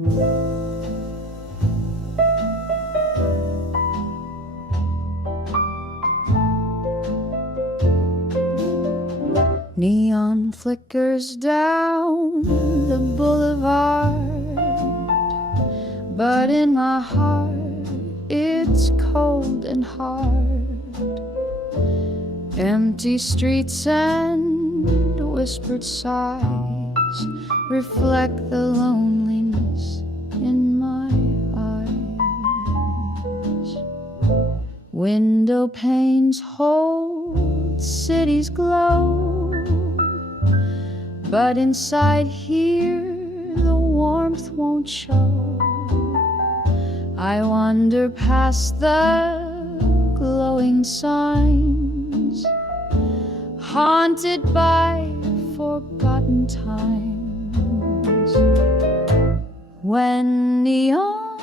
Neon flickers down the boulevard, but in my heart it's cold and hard. Empty streets and whispered sighs reflect the loneliness in my eyes. Window panes hold cities glow, but inside here the warmth won't show. I wander past the glowing signs, haunted by forgotten times. When neon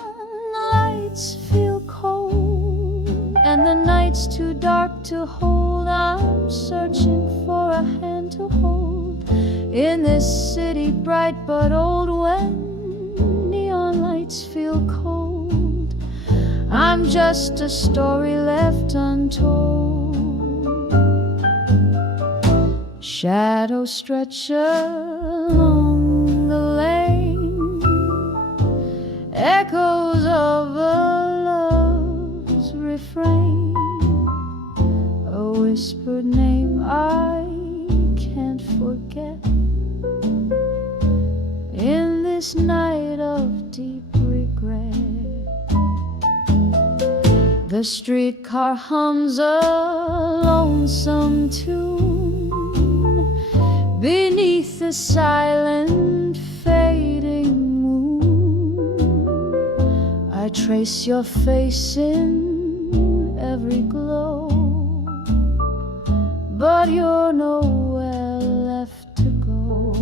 lights feel cold and the night's too dark to hold, I'm searching for a hand to hold in this city bright but old. When neon lights feel cold, I'm just a story left untold. Shadows stretch along the lane, echoes of a love's refrain, a whispered name I can't forget. In this night of deep regret, the streetcar hums a lonesome tune beneath the silent fading moon. I trace your face in every glow, but you're nowhere left to go.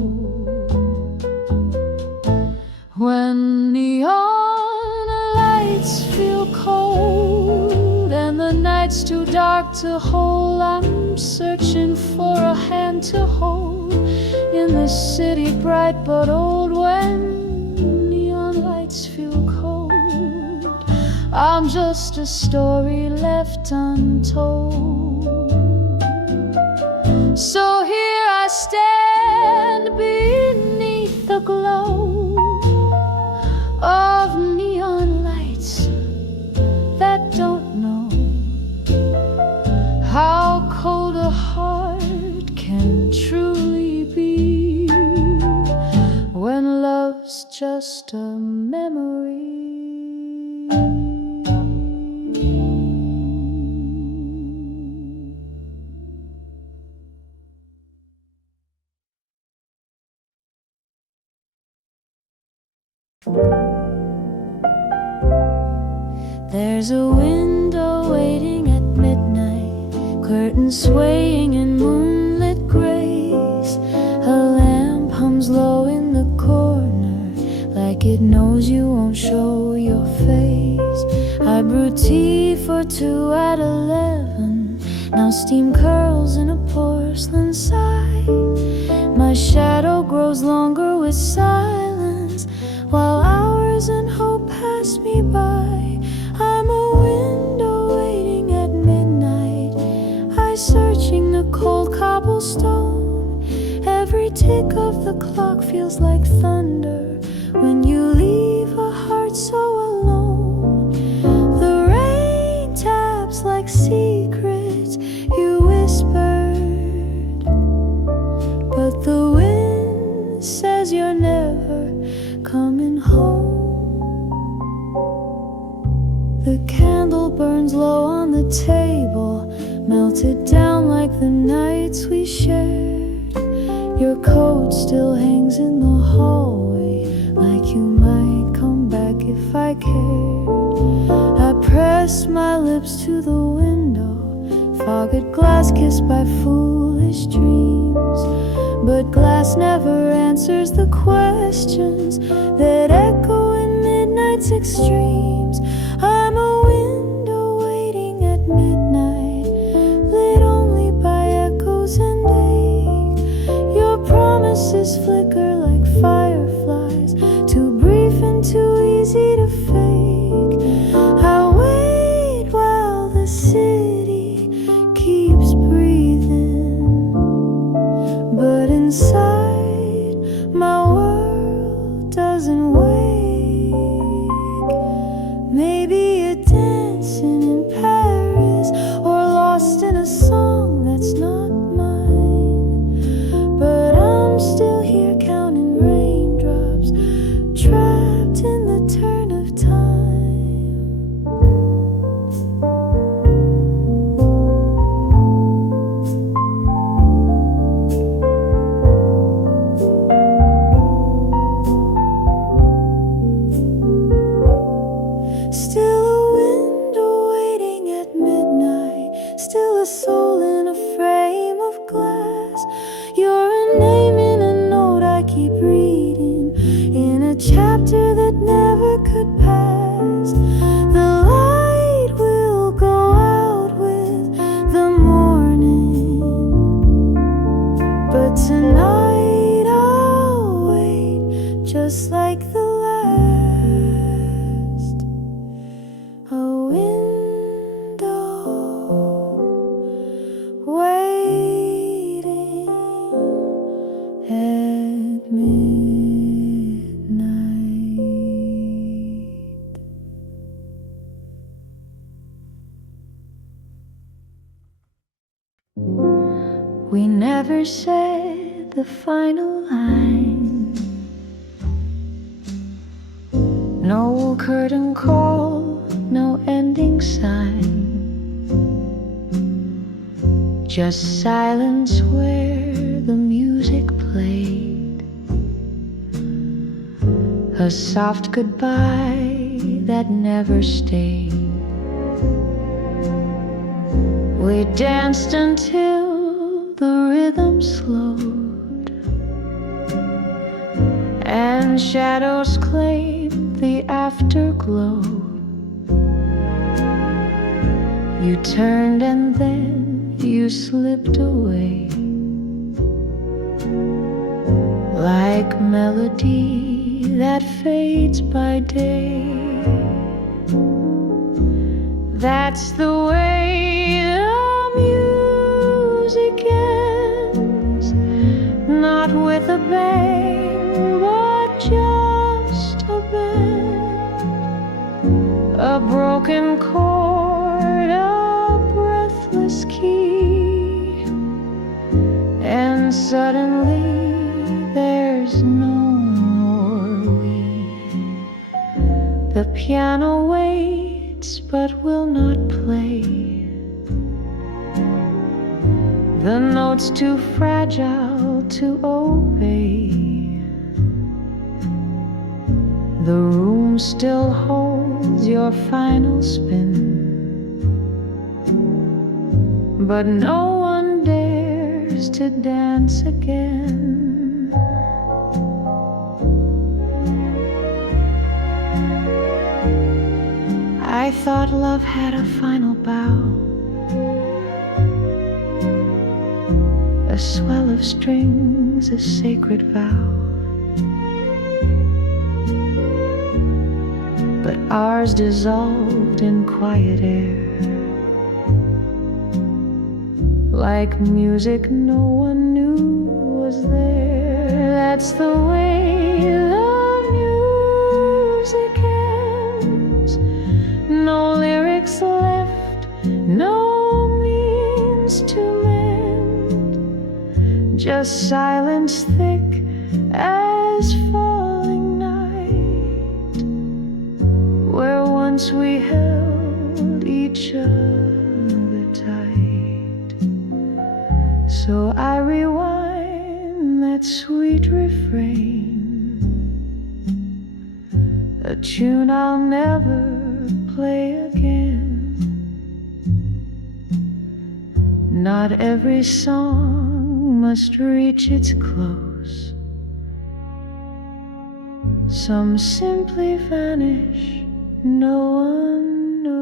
When neon lights feel cold and the night's too dark to hold, I'm searching for a hand to hold in this city bright but old. When neon lights feel cold, I'm just a story left untold. So here I stand beneath the glow of neon lights that don't know how cold a heart can truly be when love's just a memory. There's a window waiting at midnight, curtains swaying in moonlit grace. A lamp hums low in the corner, like it knows you won't show your face. I brewed tea for 2 at 11, now steam curls in a porcelain side. My shadow grows longer with silence, while hours and hope pass me by. I'm a window waiting at midnight, I searching the cold cobblestone. Every tick of the clock feels like thunder when you leave a heart so alone. The rain taps like secrets you whispered, but the wind says you're never coming home. The candle burns low on the table, melted down like the nights we shared. Your coat still hangs in the hallway, like you might come back if I cared. I pressed my lips to the window, fogged glass kissed by foolish dreams. But glass never answers the questions that echo in midnight's extremes. I'm a window waiting at midnight, lit only by echoes and ache. Your promises flicker like fireflies, too brief and and wake. Maybe you're dancing in Paris or lost in a song that's not mine. But I'm still here counting raindrops, trapped in the turn of time. Still a window waiting at midnight, still a soul in a frame of glass. You're a name in a note I keep reading, in a chapter that never could pass. The light will go out with the morning, but tonight I'll wait just like the last. A window waiting at midnight. We never said the final line. No curtain call, no ending sign. Just silence where the music played. A soft goodbye that never stayed. We danced until the rhythm slowed, and shadows claimed the afterglow. You turned and then you slipped away, like melody that fades by day. That's the way the music ends, not with a bang, but just a bend, a broken chord, a breathless key, and suddenly there's no more we. The piano waits but will not play. The note's too fragile to obey. The room still holds your final spin, but no one dares to dance again. I thought love had a final bow, a swell of strings, a sacred vow. But ours dissolved in quiet air, like music no one knew was there. That's the way the music ends. No lyrics left, no means to mend, just silence thick as falling night, where once we held each other tight. So I rewind that sweet refrain, a tune I'll never play again. Not every song must reach its close. Some simply vanish, no one knows.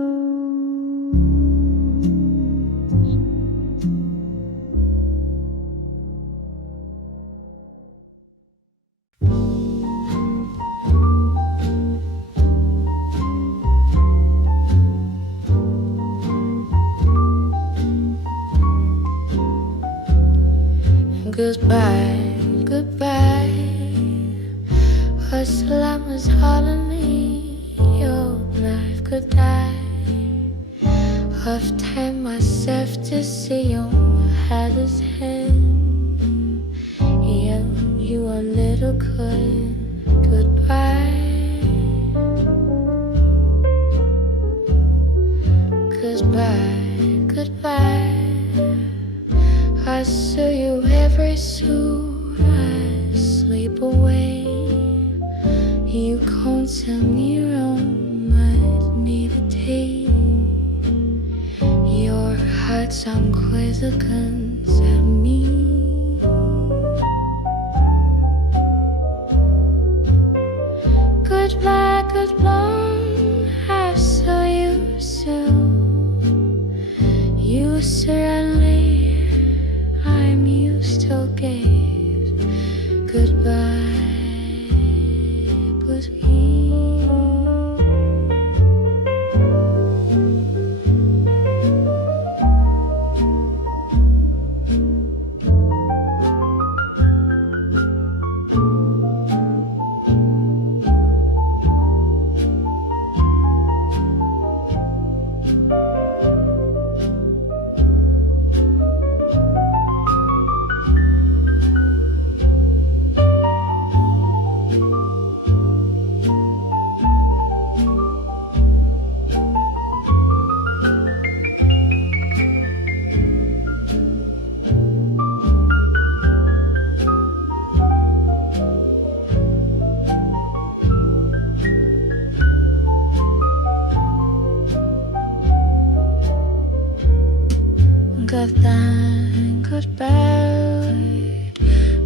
Goodbye, goodbye, wassalamu was calling me. Your life could die. I've timed myself to see your head is hand. Yeah, you a little goodbye. Goodbye. I saw you every suit. I sleep away. You can't tell me wrong. I need a day. Your heart some quizzicans at me. Goodbye. I saw you soon. You surroundly, I'm used to gaze. Goodbye with me. Goodbye.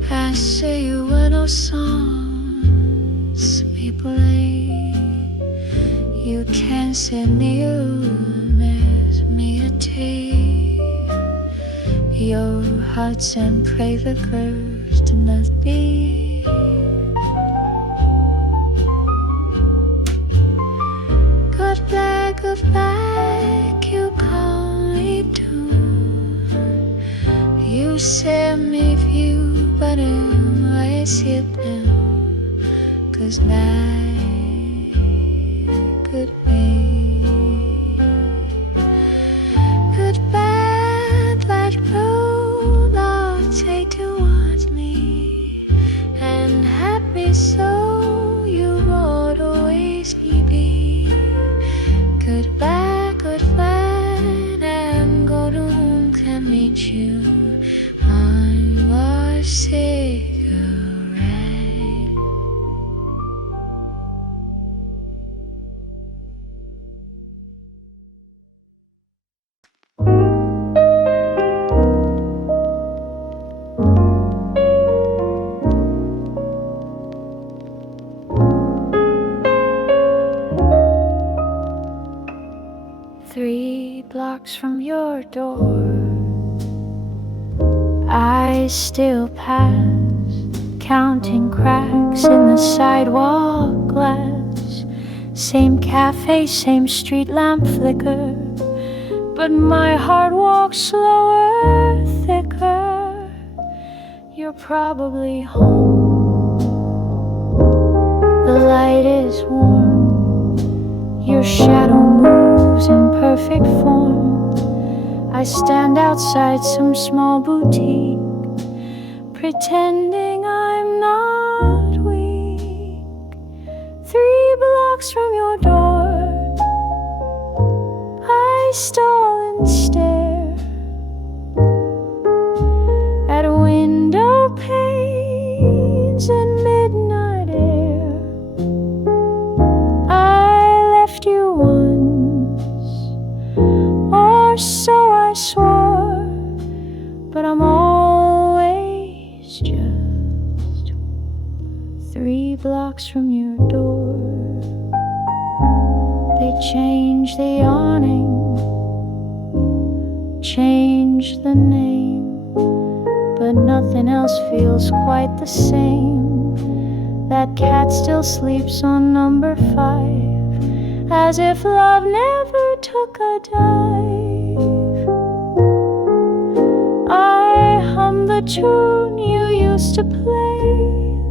I see you in those songs we play. You can't see me, you miss me a day. Your hearts and pray the curse to not be. Goodbye, you call me too. You set me view, but I see it now. 'Cause night could be. Goodbye, that road I'll take towards me, and happy so you won't always be. Goodbye, I'm going home to meet you. Cigarette. Three blocks from your door, I still pass, counting cracks in the sidewalk glass. Same cafe, same street lamp flicker, but my heart walks slower, thicker. You're probably home. The light is warm. Your shadow moves in perfect form. I stand outside some small boutique, pretending I'm not weak. 3 blocks from your door, I stall and stare at window panes and midnight air. I left you once, or so I swore, but I'm always just 3 blocks from your door. They change the awning, change the name, but nothing else feels quite the same. That cat still sleeps on number 5, as if love never took a dive. I hum the tune you used to play,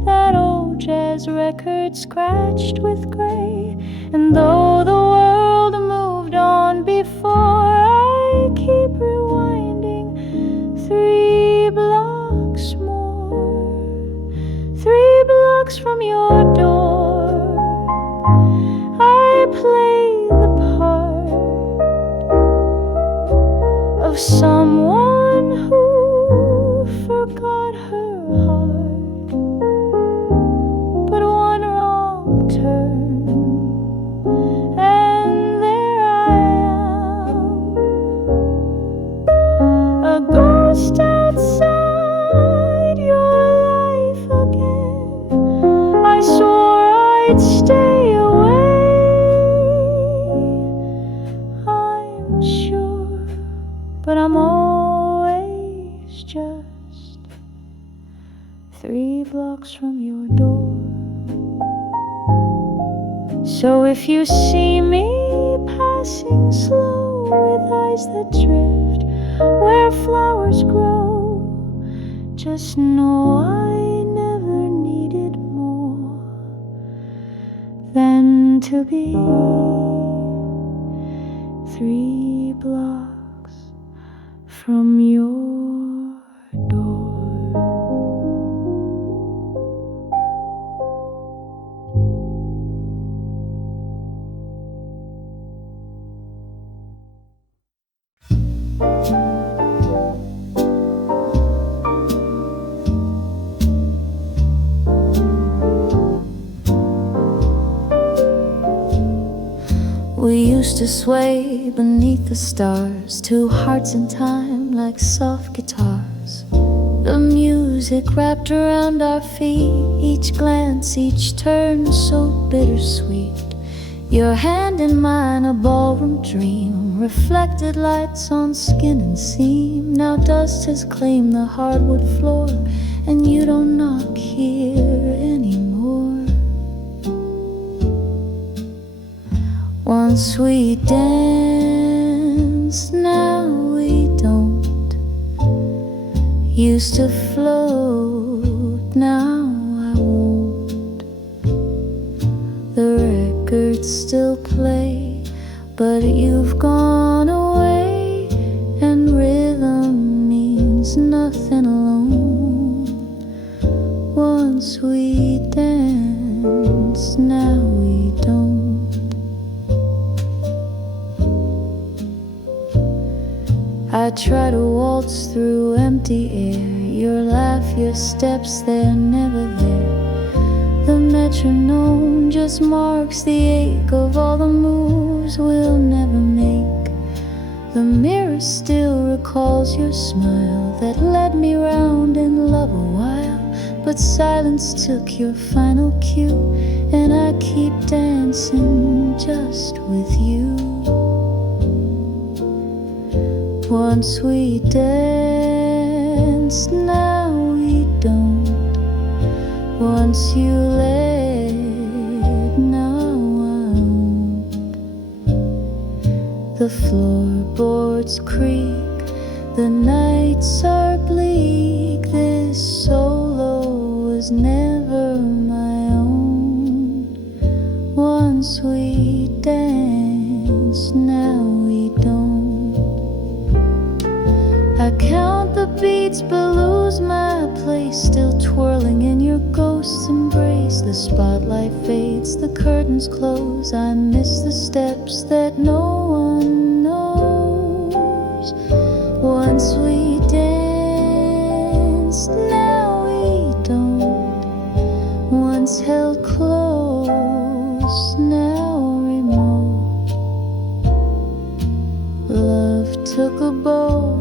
that old jazz record scratched with gray. And though the world moved on before, I keep rewinding 3 blocks more. 3 blocks from your door, I play the part of someone who forgot her heart, but one wrong turn, and there I am, a ghost outside your life again. I swore I'd stay away, I'm sure, but I'm always just 3 blocks from your door. So if you see me passing slow with eyes that drift where flowers grow, just know I never needed more than to be 3 blocks from your door. We used to sway beneath the stars, 2 hearts in time like soft guitars. The music wrapped around our feet, each glance, each turn so bittersweet. Your hand in mine, a ballroom dream, reflected lights on skin and seam. Now dust has claimed the hardwood floor, and you don't knock here anymore. Once we danced, now we don't. Used to float, now I won't. The records still play, but you've gone away, and rhythm means nothing alone. Once we danced, now we don't. I try to waltz through empty air, your laugh, your steps, they're never there. The metronome just marks the ache of all the moves we'll never make. The mirror still recalls your smile that led me round in love a while, but silence took your final cue, and I keep dancing just with you. Once we danced, now we don't. Once you led, now I won't. The floorboards creak, the nights are bleak. This solo was never my own. Once we danced, now we don't. I count the beats but lose my place, still twirling in your ghost's embrace. The spotlight fades, the curtains close, I miss the steps that no one knows. Once we danced, now we don't. Once held close, now remote. Love took a bow,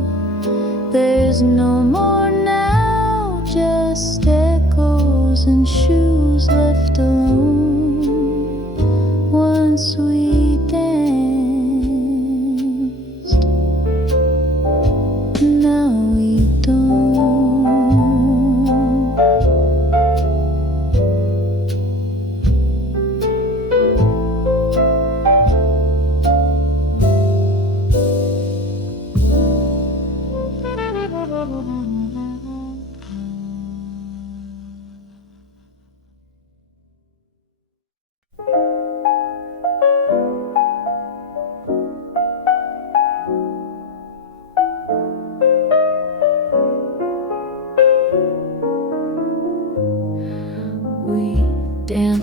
there's no more now, just echoes and shoes left alone. Once we danced, now we don't. I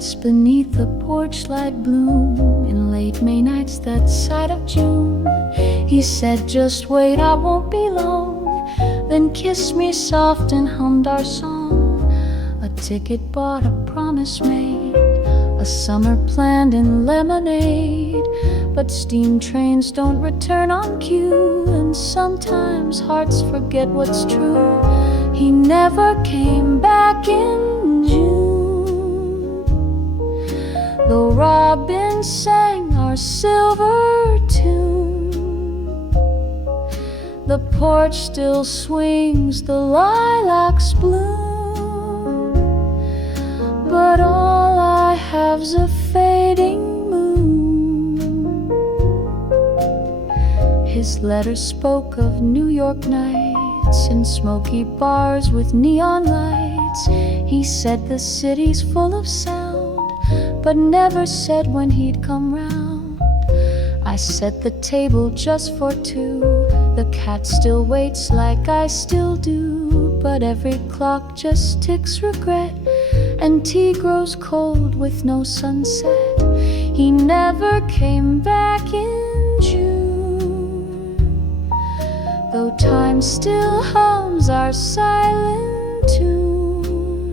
dance beneath the porch light bloom in late May nights that side of June. He said, just wait, I won't be long, then kissed me soft and hummed our song. A ticket bought, a promise made, a summer planned in lemonade. But steam trains don't return on cue, and sometimes hearts forget what's true. He never came back in June, though robins sang our silver tune. The porch still swings, the lilacs bloom, but all I have's a fading moon. His letter spoke of New York nights in smoky bars with neon lights. He said the city's full of sound, but never said when he'd come round. I set the table just for two, the cat still waits like I still do, but every clock just ticks regret, and tea grows cold with no sunset. He never came back in June, though time still hums our silent tune.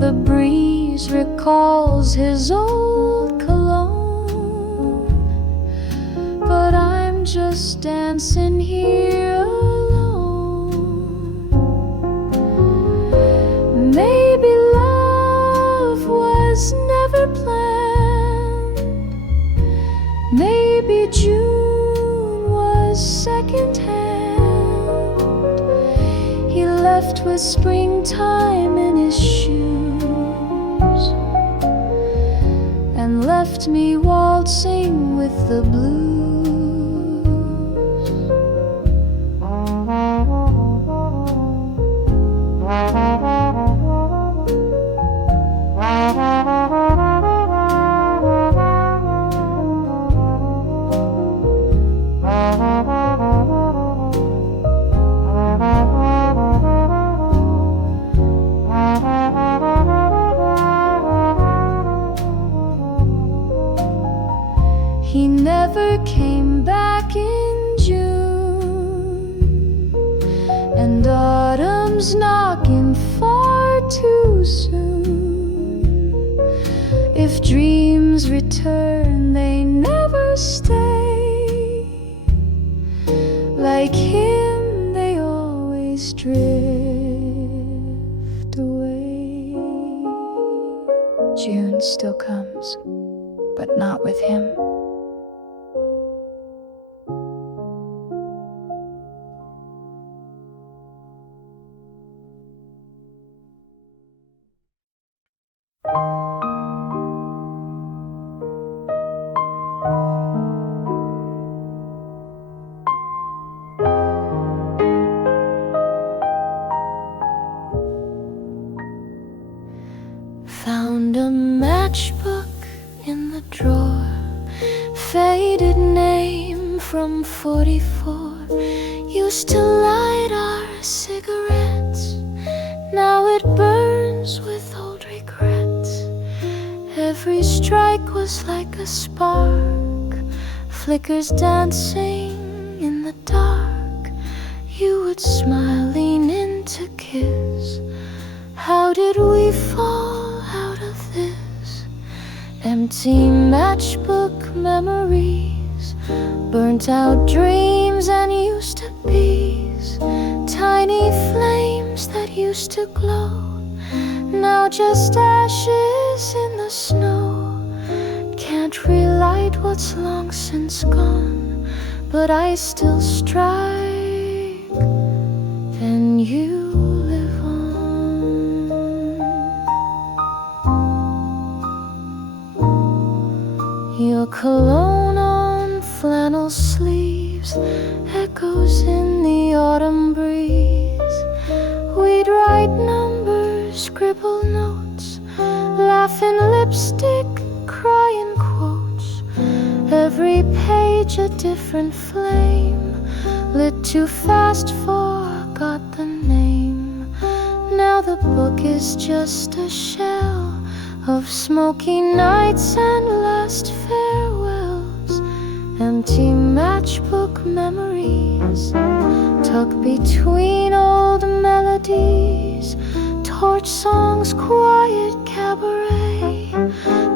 The breeze recalls his old cologne, but I'm just dancing here alone. Maybe love was never planned, maybe June was secondhand. He left with springtime in his shoes and left me waltzing with the blues. He never came back in June, and autumn's knocking far too soon. If dreams return, they never stay. Like him, they always drift away. June still comes, but not with him. Found a matchbook in the drawer, faded name from 44. Used to light our cigarettes, now it burns with old regrets. Every strike was like a spark, flickers dancing in the dark. You would smile, lean in to kiss. How did we fall out of this? Empty matchbook memories, burnt out dreams and used to be's. Tiny flames that used to glow, now just ashes in the snow. Can't relight what's long since gone, but I still strike, and you live on. Your cologne on flannel sleeves echoes in the autumn breeze. We'd write numbers, scribble notes, laugh in lipstick, cry in quotes. Every page a different flame, lit too fast, forgot the name. Now the book is just a shell, of smoky nights and last farewells, empty matchbook memories tucked between old melodies, torch songs, quiet cabaret,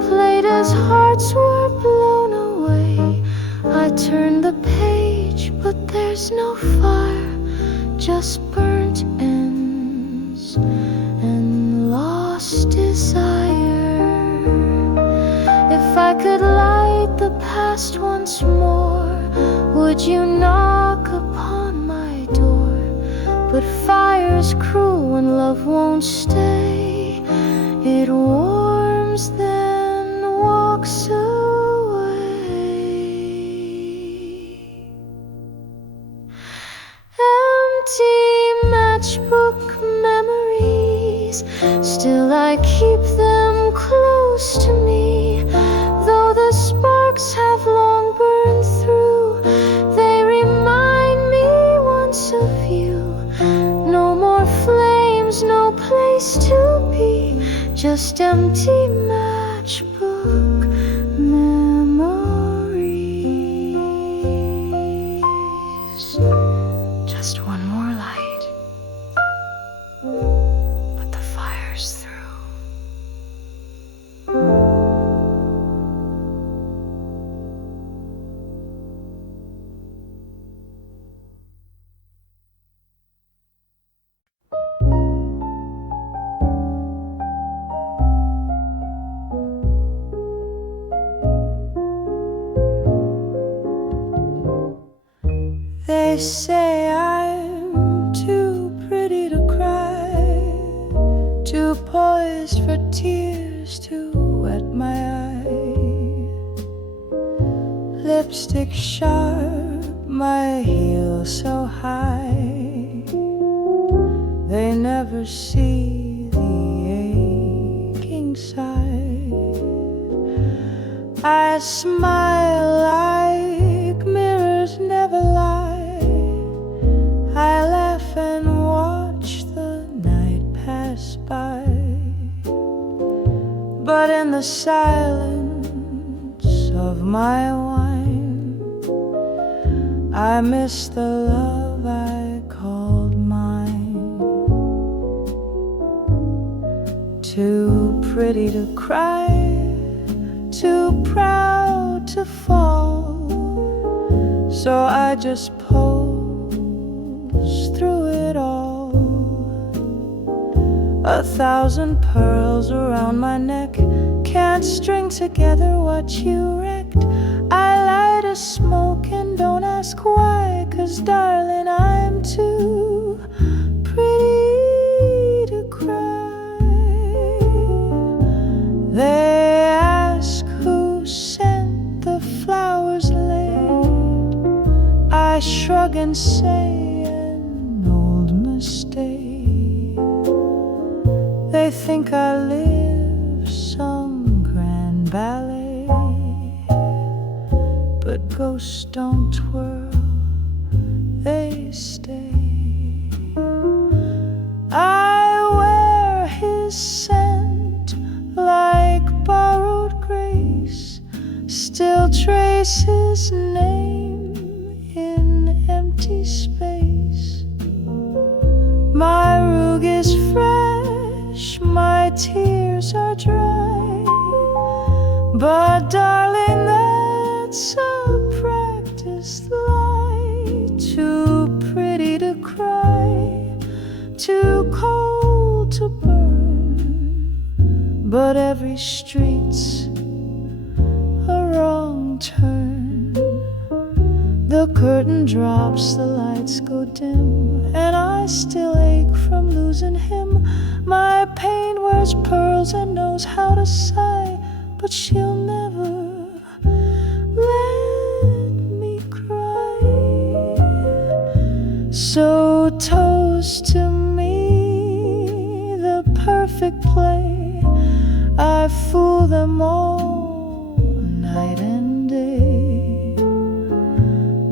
played as hearts were blown away. I turned the page, but there's no fire, just burnt ends and lost desire. If I could light the past once more, would you knock upon my door? But fire's cruel when love won't stay. It warms then walks away. Empty matchbook memories, still I keep them close to me. Though the sparks have long burned through, they remind me once of you. No more flames, no place to be, just empty matchbook memories. Just one more light, but the fire's through. They say I'm too pretty to cry, too poised for tears to wet my eye. Lipstick sharp, my heels so high, they never see the aching side. I smile like mirrors never lie. I laugh and watch the night pass by, but in the silence of my wine, I miss the love I called mine. Too pretty to cry, too proud to fall, so I just pose through it all. 1,000 pearls around my neck can't string together what you wrecked. I light a smoke and don't ask why, 'cause darling, I'm too pretty to cry. They ask who sent the flowers late, I shrug and say they think I live some grand ballet, but ghosts don't twirl, they stay. I wear his scent like borrowed grace, still trace his name in empty space. My rug is fresh, my tears are dry, but darling, that's a practiced lie. Too pretty to cry, too cold to burn, but every street's a wrong turn. The curtain drops, the lights go dim, and I still ache from losing him. My pain wears pearls and knows how to sigh, but she'll never let me cry. So toast to me, the perfect play. I fool them all night and day,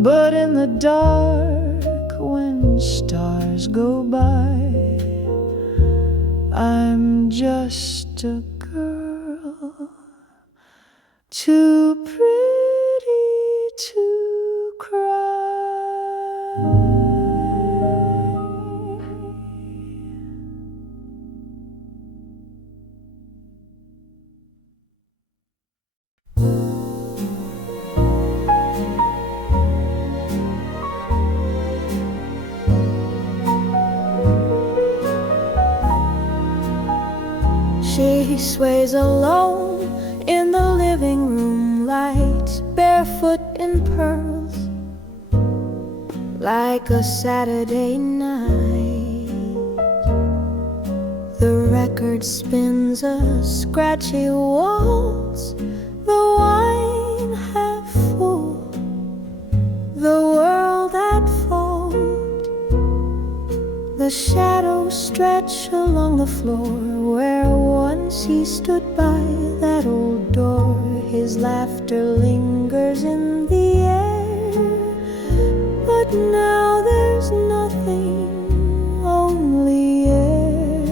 but in the dark when stars go by, I'm just a girl too pretty to cry. She sways alone in the living room light, barefoot in pearls, like a Saturday night. The record spins a scratchy waltz, the wine half full, the world at fault. The shadows stretch along the floor where once he stood by that old door. His laughter lingers in the air, but now there's nothing, only air.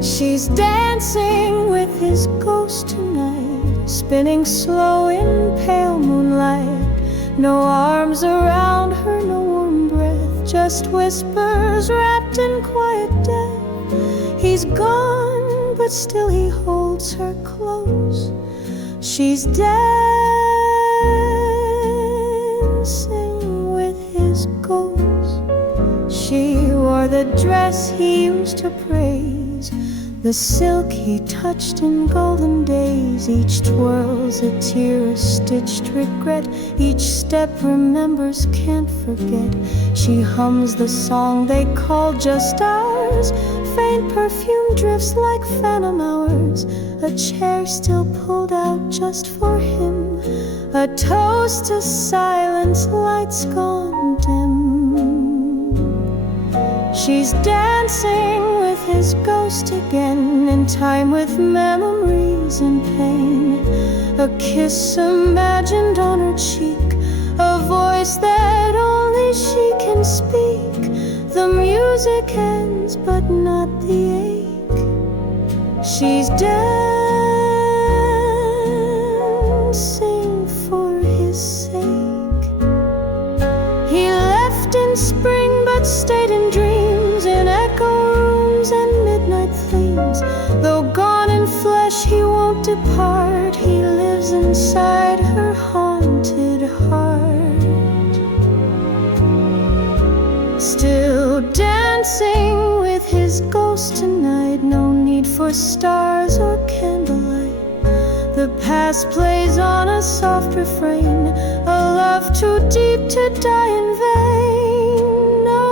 She's dancing with his ghost tonight, spinning slow in pale moonlight. No arms around her, no warm breath, just whispers wrapped in quiet death. He's gone, but still he holds her close. She's dancing with his ghost. She wore the dress he used to praise, the silk he touched in golden days. Each twirl's a tear, a stitched regret. Each step remembers, can't forget. She hums the song they call just ours. Faint perfume drifts like phantom hours. A chair still pulled out just for him. A toast to silence, lights gone dim. She's dancing with his ghost again, in time with memories and pain. A kiss imagined on her cheek, a voice that only she can speak. The music ends, but not the ache. She's dancing for his sake. He left in spring, but stayed in dreams, in echo rooms and midnight themes. Though gone in flesh, he won't depart. He lives inside her haunted heart, still dancing with his ghost tonight. No need for stars or candlelight. The past plays on a soft refrain, a love too deep to die in vain. No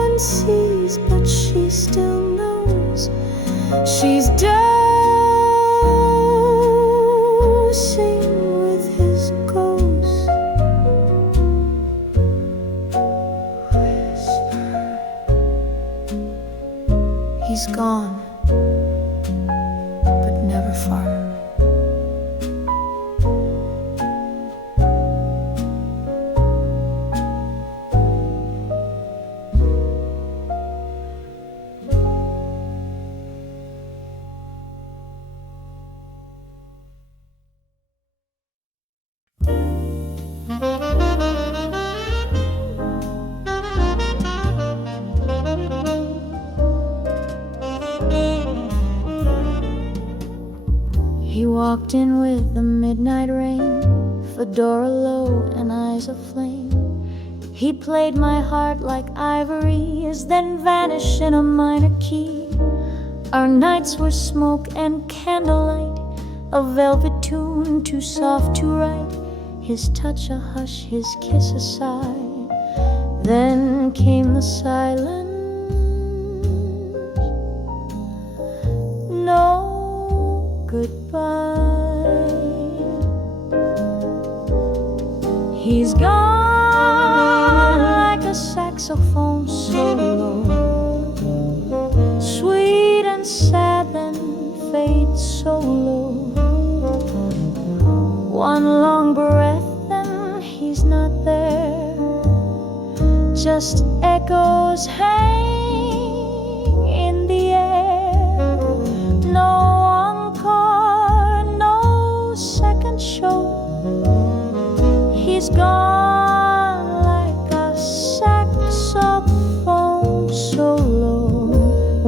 one sees, but she still knows. She's dosing with his ghost. Whisper. He's gone, but never far. He walked in with the midnight rain, fedora low and eyes aflame. He played my heart like ivory, then vanished in a minor key. Our nights were smoke and candlelight, a velvet tune too soft to write. His touch a hush, his kiss a sigh. Then came the silence. No goodbye. He's gone like a saxophone solo, sweet and sad, then fades so low. One long breath, then he's not there, just echoes hang in the air. No encore,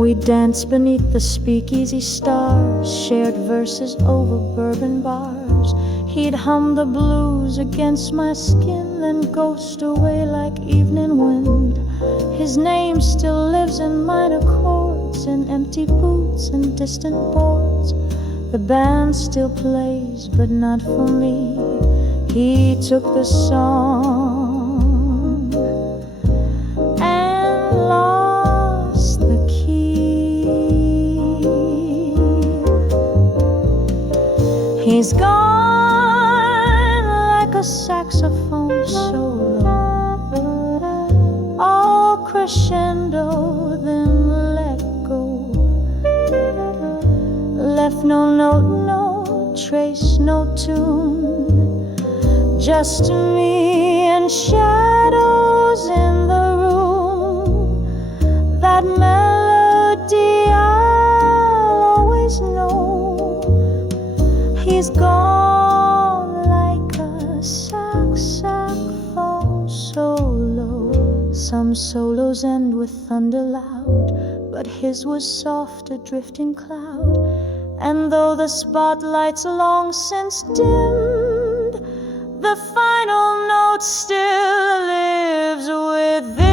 We danced beneath the speakeasy stars, shared verses over bourbon bars. He'd hum the blues against my skin, then ghost away like evening wind. His name still lives in minor chords, in empty boots and distant boards. The band still plays, but not for me. He took the song and lost the key. He's gone like a saxophone solo, all crescendo, then let go. Left no note, no trace, no tune, just me and shadows in the room. That melody I'll always know. He's gone like a saxophone solo. Some solos end with thunder loud, but his was soft, a drifting cloud. And though the spotlight's long since dimmed, the final note still lives within.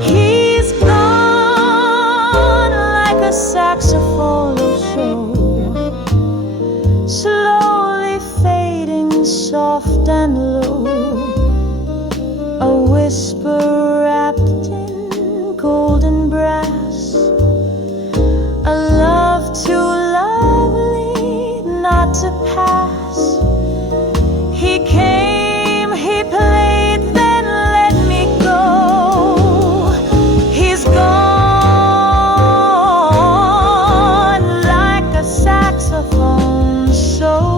He's gone like a saxophone show, slowly fading, soft and low, a whisper wrapped in golden brass, a love too lovely not to pass. He came, he played, then let me go. He's gone like a saxophone solo.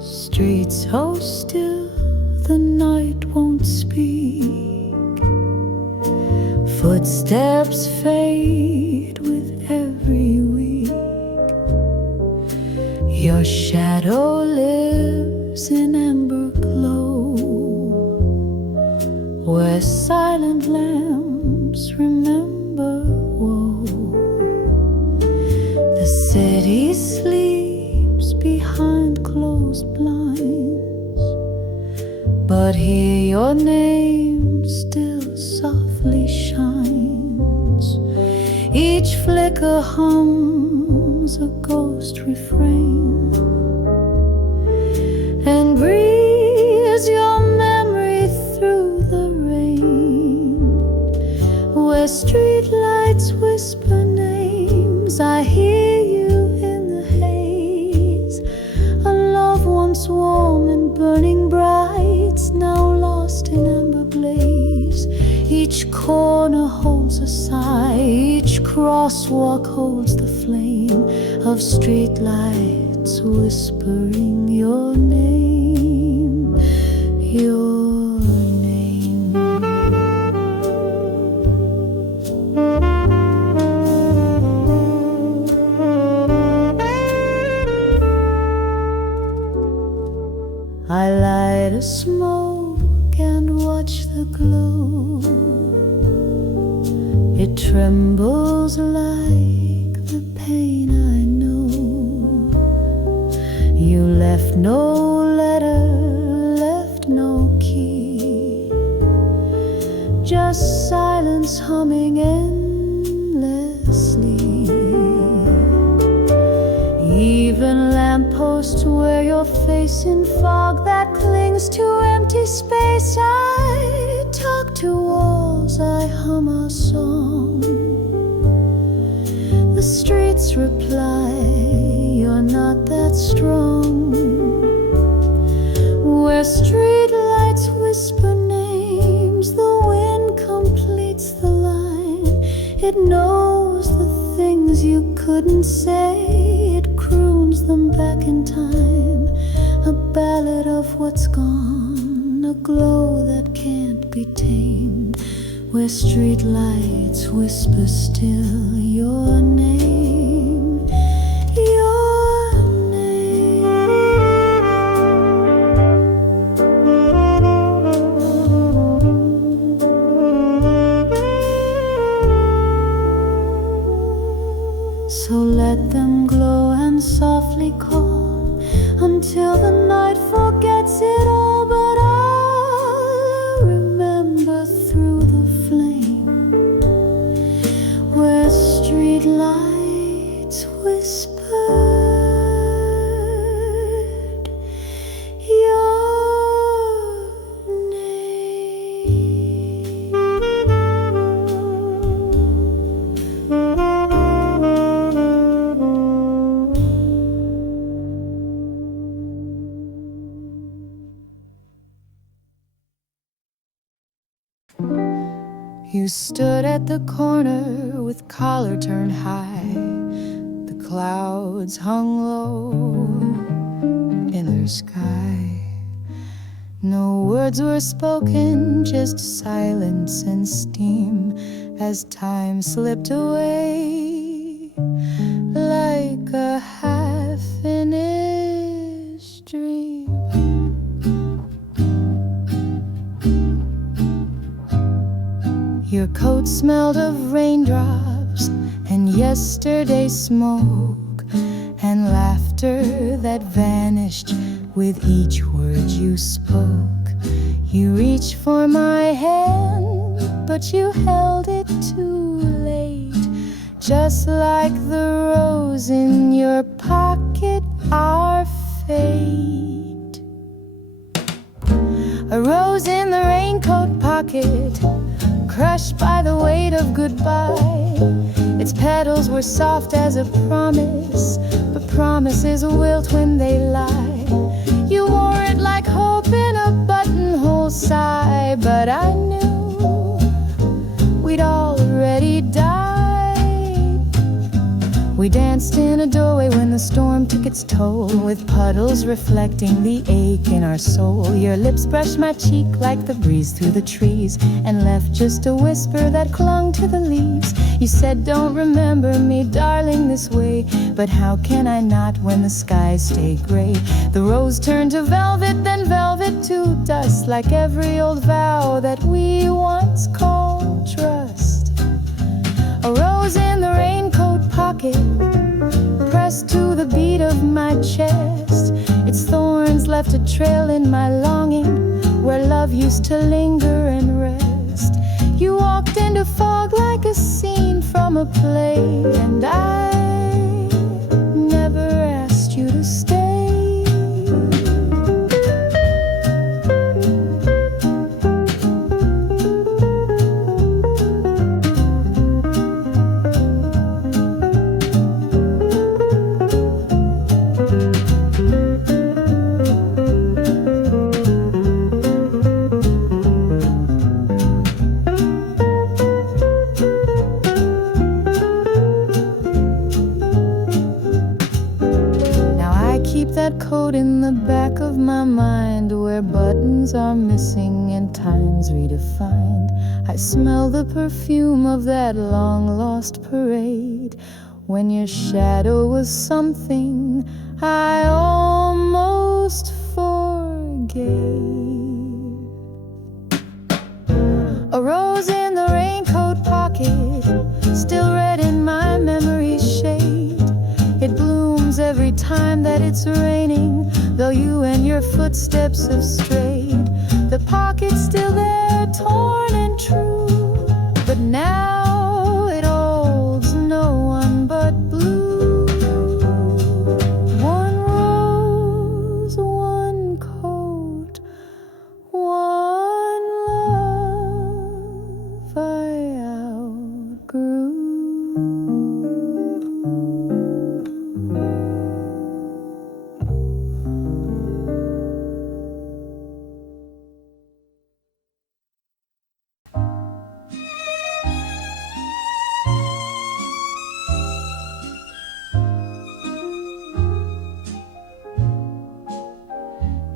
Streets so still, the night won't speak. Footsteps fade with every week. Your shadow lives in amber glow, where silent lamps remember woe. The city sleeps behind closed blinds, but here your name still softly shines. Each flicker hums a ghost refrain and breathes your memory through the rain. Where streetlights whisper names, I hear you in the haze. A love once warm and burning bright, now lost in amber blaze. Each corner holds a sigh, each crosswalk holds the flame of streetlights whispering your name, your name. I light a smoke and watch the glow. It trembles like the pain I know. You left no letter, left no key, just silence humming endlessly. Even lampposts wear your face in fog that clings to empty space. I talk to walls, I hum a song. The streets reply, you're not that strong. Where streetlights whisper names, the wind comes It knows the things you couldn't say. It croons them back in time. A ballad of what's gone, a glow that can't be tamed, where streetlights whisper still your name, your name. So let them glow and softly call until the night forgets it all, but I'll remember through the flame where streetlights whispered your name. You stood at the corner with collar turned high. The clouds hung low in the sky. No words were spoken, just silence and steam as time slipped away like a half-finished dream. Your coat smelled of raindrops and yesterday's smoke and laughter that vanished with each word you spoke. You reached for my hand, but you held it too late. Just like the rose in your pocket, our fate. A rose in the raincoat pocket, crushed by the weight of goodbye. Its petals were soft as a promise, but promises wilt when they lie. You wore it like hope in a buttonhole sigh, but I knew we'd already died. We danced in a doorway when the storm took its toll, with puddles reflecting the ache in our soul. Your lips brushed my cheek like the breeze through the trees, and left just a whisper that clung to the leaves. You said, don't remember me, darling, this way, but how can I not when the skies stay gray? The rose turned to velvet, then velvet to dust, like every old vow that we once called trust. A rose in the raincoat pocket, pressed to the beat of my chest. Its thorns left a trail in my longing, where love used to linger and rest. You walked into fog like a scene from a play, and I never asked you to stay. That coat in the back of my mind, where buttons are missing and time's redefined. I smell the perfume of that long-lost parade, when your shadow was something I almost forgave. A rose in the raincoat pocket, still red in my memory's shade. It blooms every time that it's raining, though you and your footsteps have strayed. The pocket's still there, torn and true, but now it holds no one but blue. One rose, one coat, one love I outgrew.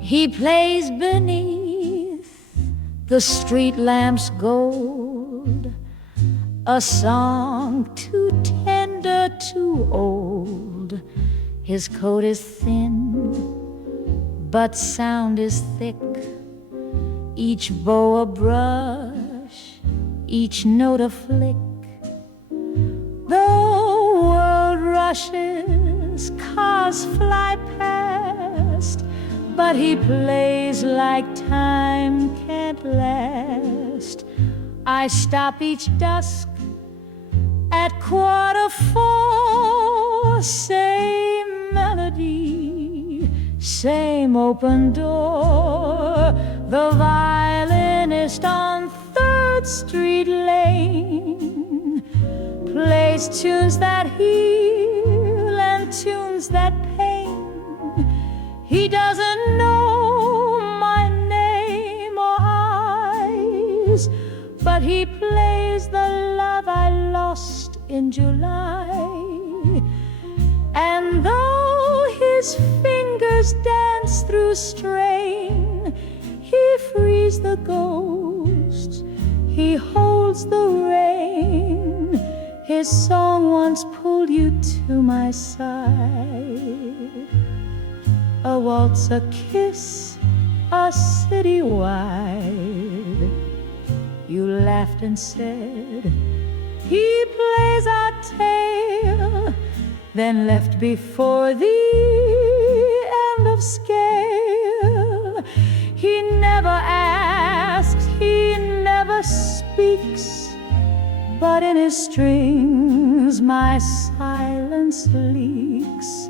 He plays beneath the street lamp's gold, a song too tender, too old. His coat is thin, but sound is thick. Each bow a brush, each note a flick. The world rushes, cars fly past, but he plays like time can't last. I stop each dusk at 4:45, same melody, same open door. The violinist on 3rd Street Lane plays tunes that heal and tunes that pain. He doesn't know my name or eyes, but he plays the love I lost in July. And though his fingers dance through strain, he frees the ghosts, he holds the rain. His song once pulled you to my side. A waltz, a kiss, a city wide. You laughed and said, he plays our tale, then left before the end of scale. He never asks, he never speaks, but in his strings my silence leaks.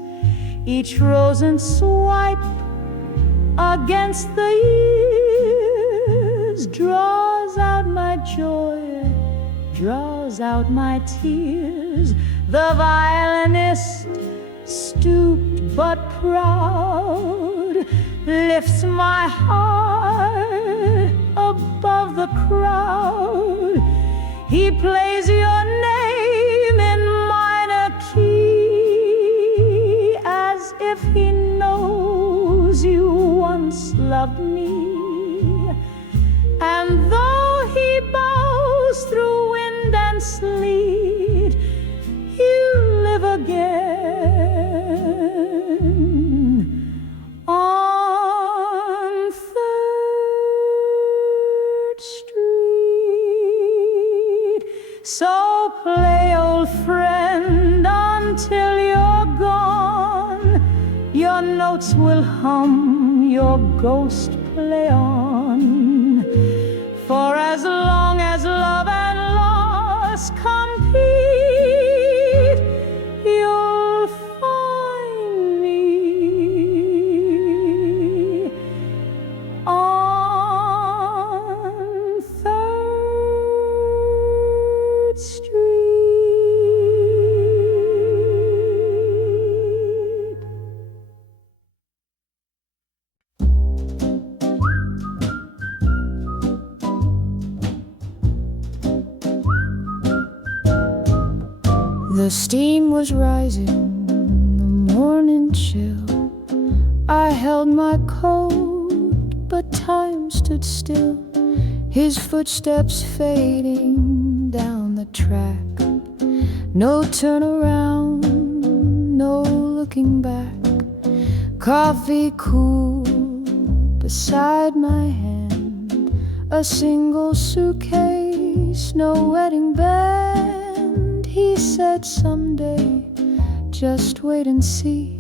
Each rose and swipe against the years draws out my joy, draws out my tears. The violinist, stooped but proud, lifts my heart above the crowd. He plays your name in minor key, as if he knows you once loved me. And though he bows through wind and sleet, he'll live again on 3rd Street. So play, old friend, until you're gone. Your notes will hum, your ghost play on. For as long as love and loss compete, you'll find me on 3rd Street. The steam was rising, the morning chill. I held my coat, but time stood still. His footsteps fading down the track. No turnaround, no looking back. Coffee cool beside my hand. A single suitcase, no wedding band. He said someday, just wait and see.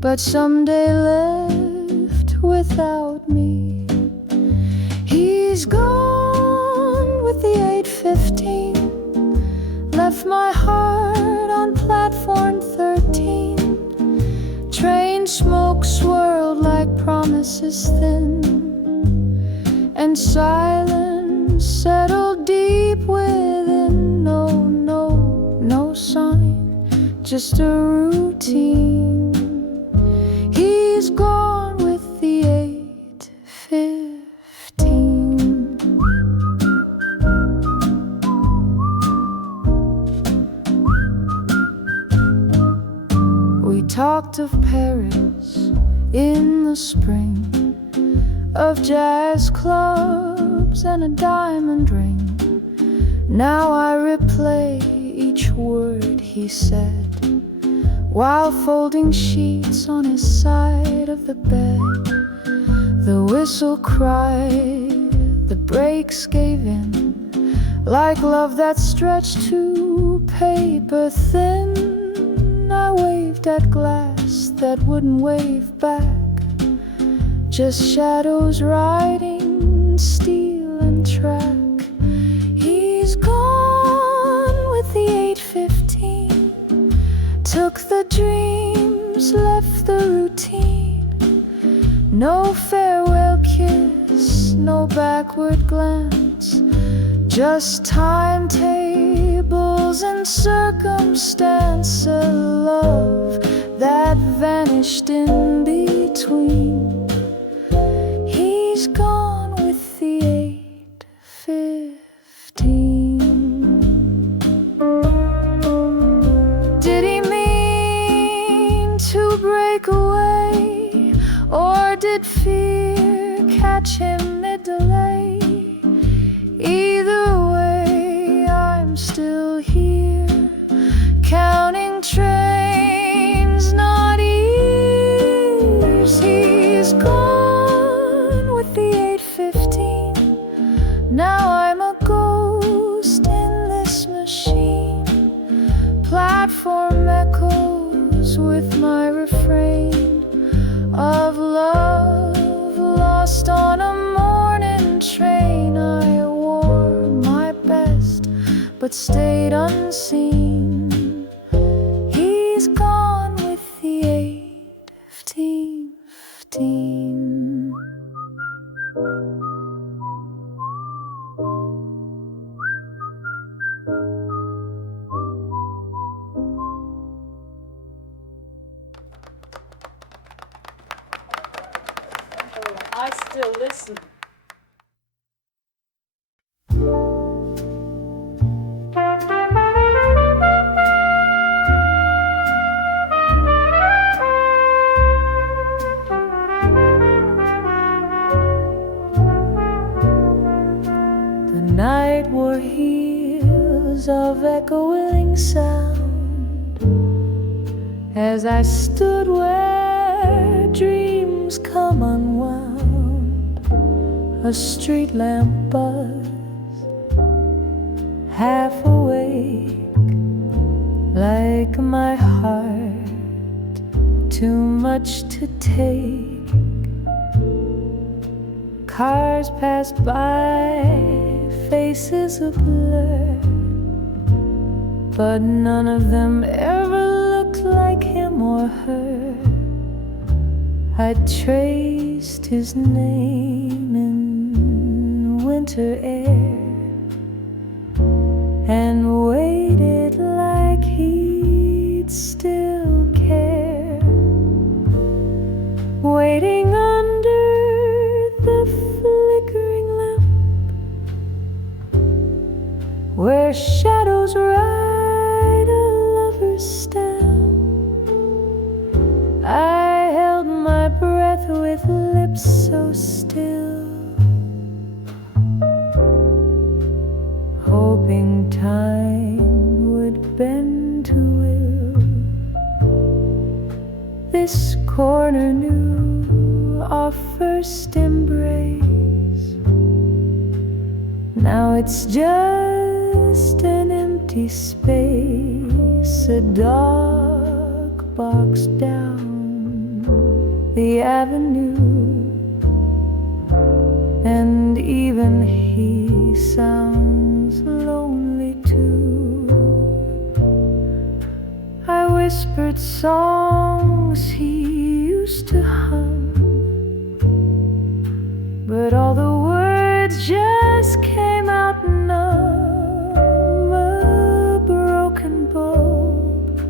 But someday left without me. He's gone with the 8:15. Left my heart on platform 13. Train smoke swirled like promises thin, and silence settled deep within. No sign, just a routine. He's gone with the 8:15. We talked of Paris in the spring. of jazz clubs and a diamond ring. Now I replay each word he said while folding sheets on his side of the bed. The whistle cried, the brakes gave in, like love that stretched too paper thin. I waved at glass that wouldn't wave back, just shadows riding steel and track. He's gone with the 8:15, took the dreams, left the routine. No farewell kiss, no backward glance, just timetables and circumstance. A love that vanished in between. He's gone with the 8:15. Did he mean to break away, or did fear catch him mid-delay? Either way, I'm still here, counting trains, not years. He's gone with the 8:15. Now I'm a ghost in this machine. Platform echoes with my refrain of love lost on a morning train. I wore my best but stayed unseen. He's gone with the 8:15. I still listen. The night wore heels of echoing sound as I stood where dreams come unwound. A street lamp buzz, half awake, like my heart, too much to take. Cars passed by, faces a blur, but none of them ever looked like him or her. I traced his name in winter air and waited like he'd still care, waiting under the flickering lamp where shadows ride a lover's stamp. I held my breath with lips so still, hoping time would bend to will. This corner knew our first embrace. Now it's just an empty space, a dark box down the avenue, and even he sounds lonely too. I whispered songs he used to hum, but all the words just came out numb. A broken bulb,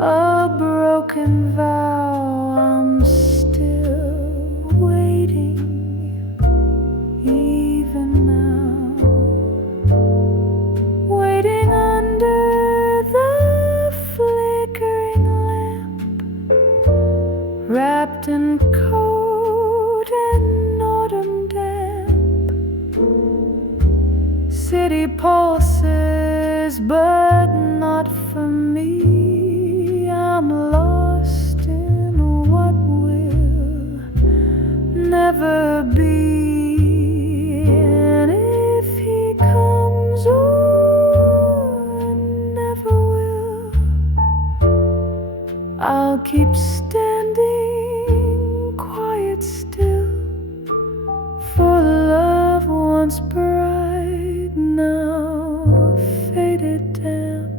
a broken vow. I'm still waiting, even now, waiting under the flickering lamp, wrapped in coat and I'll keep standing quiet still for love once bright, now faded damp.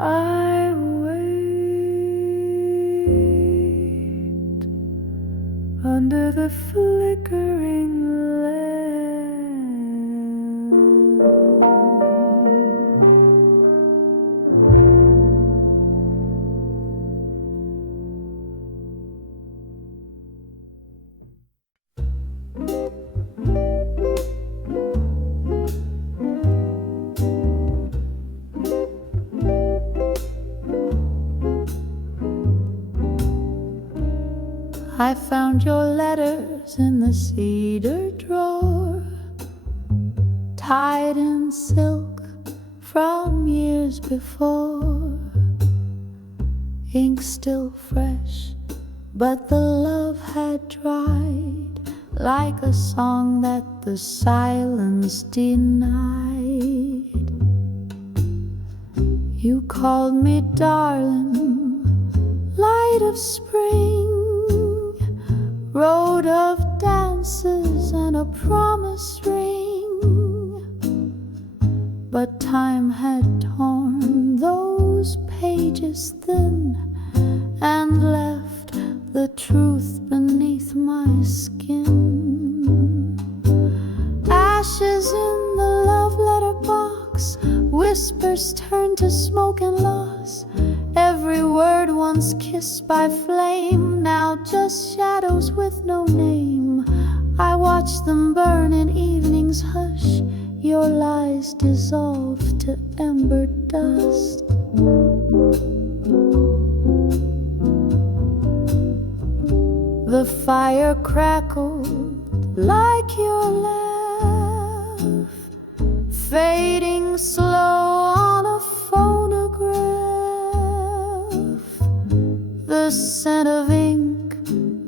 I wait under the flickering lamp. I found your letters in the cedar drawer, tied in silk from years before. Ink still fresh, but the love had dried, like a song that the silence denied. You called me darling, light of spring, road of dances and a promise ring. But time had torn those pages thin and left the truth beneath my skin. Ashes in the love letter box, whispers turned to smoke and loss. Every word once kissed by flame, now just shadows with no name. I watch them burn in evening's hush, your lies dissolve to ember dust. The fire crackled like your laugh, fading slow on a phonograph. The scent of ink,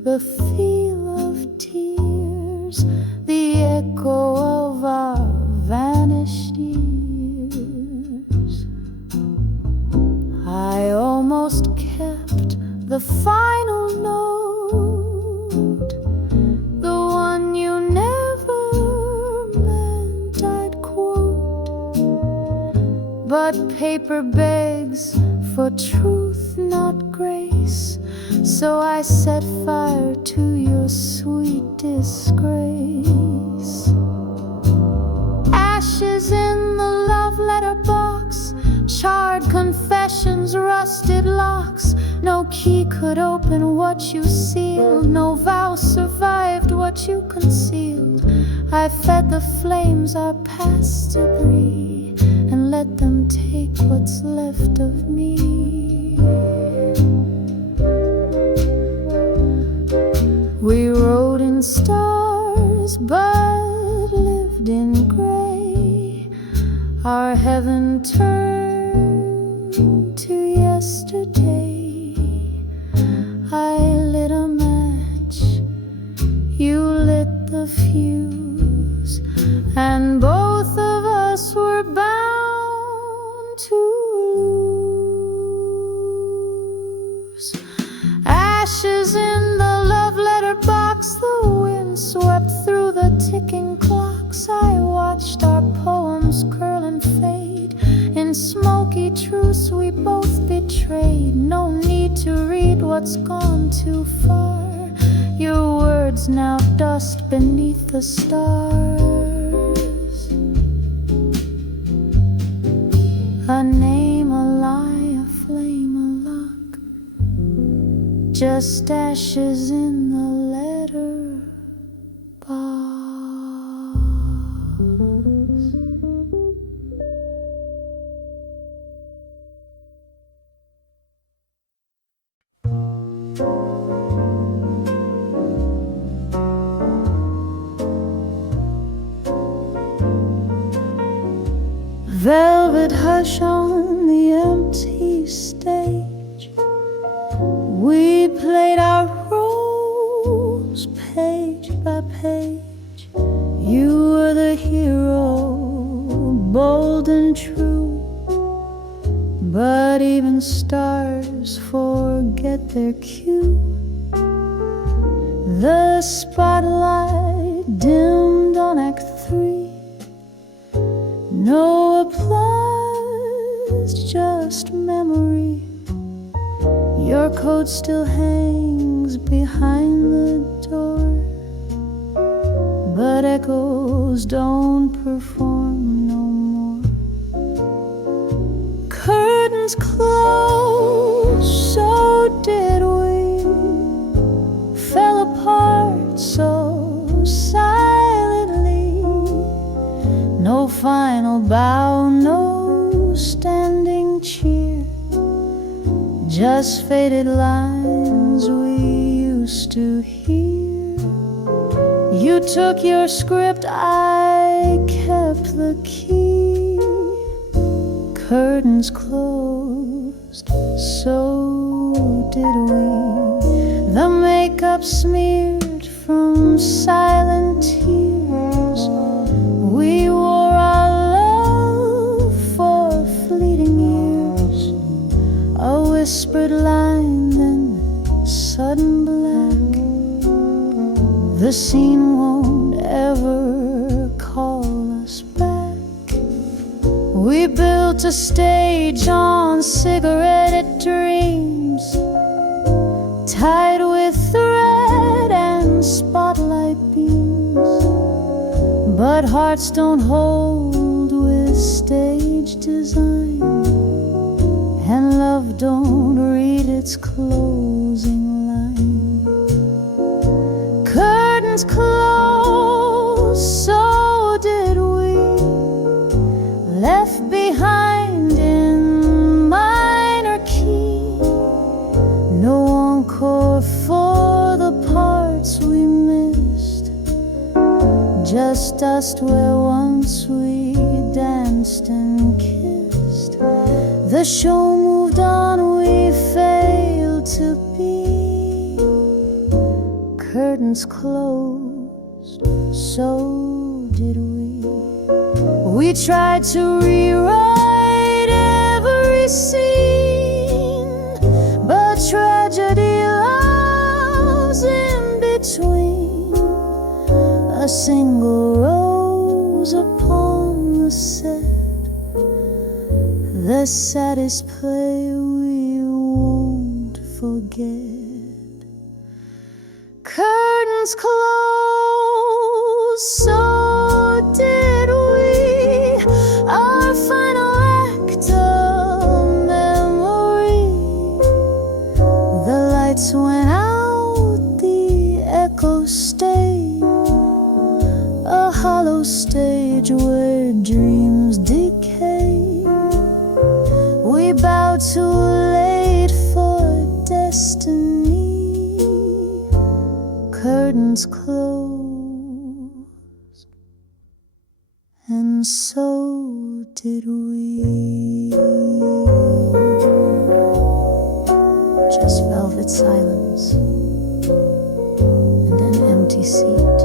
the feel of tears, the echo of our vanished years. I almost kept the final note, the one you never meant I'd quote. But paper begs for truth, not grace, so I set fire to your sweet disgrace. Ashes in the love letter box, charred confessions, rusted locks. No key could open what you sealed, no vow survived what you concealed. I fed the flames our past debris and let them take what's left of me. We rode in stars but lived in gray. Our heaven turned to yesterday. I lit a match, you lit the fuse, and both of us were bound to lose. Ashes in the love letter box, the wind swept through the ticking clocks. I watched our poems curl and fade. In smoky truce we both betrayed. No need to read what's gone too far. Your words now dust beneath the stars. A name, a lie, a flame, a lock, just ashes in the letter box. Velvet hush on the empty stage. We played our roles page by page. You were the hero, bold and true, but even stars forget their cue. The spotlight dimmed on Act 3. No applause, just memory. Your coat still hangs behind the door, but echoes don't perform no more. Curtains closed, so did we. Fell apart so silently. No final bow, no standing cheer, just faded lines we used to hear. You took your script, I kept the key. Curtains closed, so did we. The makeup smeared from silent tears. We wore our love for fleeting years. A whispered line, then sudden black. The scene won't ever call us back. We built a stage on cigarette dreams, tied with thread and spotlight beams. But hearts don't hold with stage design, and love don't read its closing line. Curtains closed, so did we. Left behind in minor key. No encore for the parts we missed, just dust where once we danced and kissed. The show moved on, we failed to be. Curtains closed, so did we. We tried to rewrite every scene, but tragedy lies in between. A single rose upon the set, the saddest play we won't forget. Curtains closed, so did we. Our final act of memory. The lights went out, the echoes stayed. A hollow stage where dreams decay. We bowed too late for destiny. Curtains closed, and so did we. Just velvet silence and an empty seat.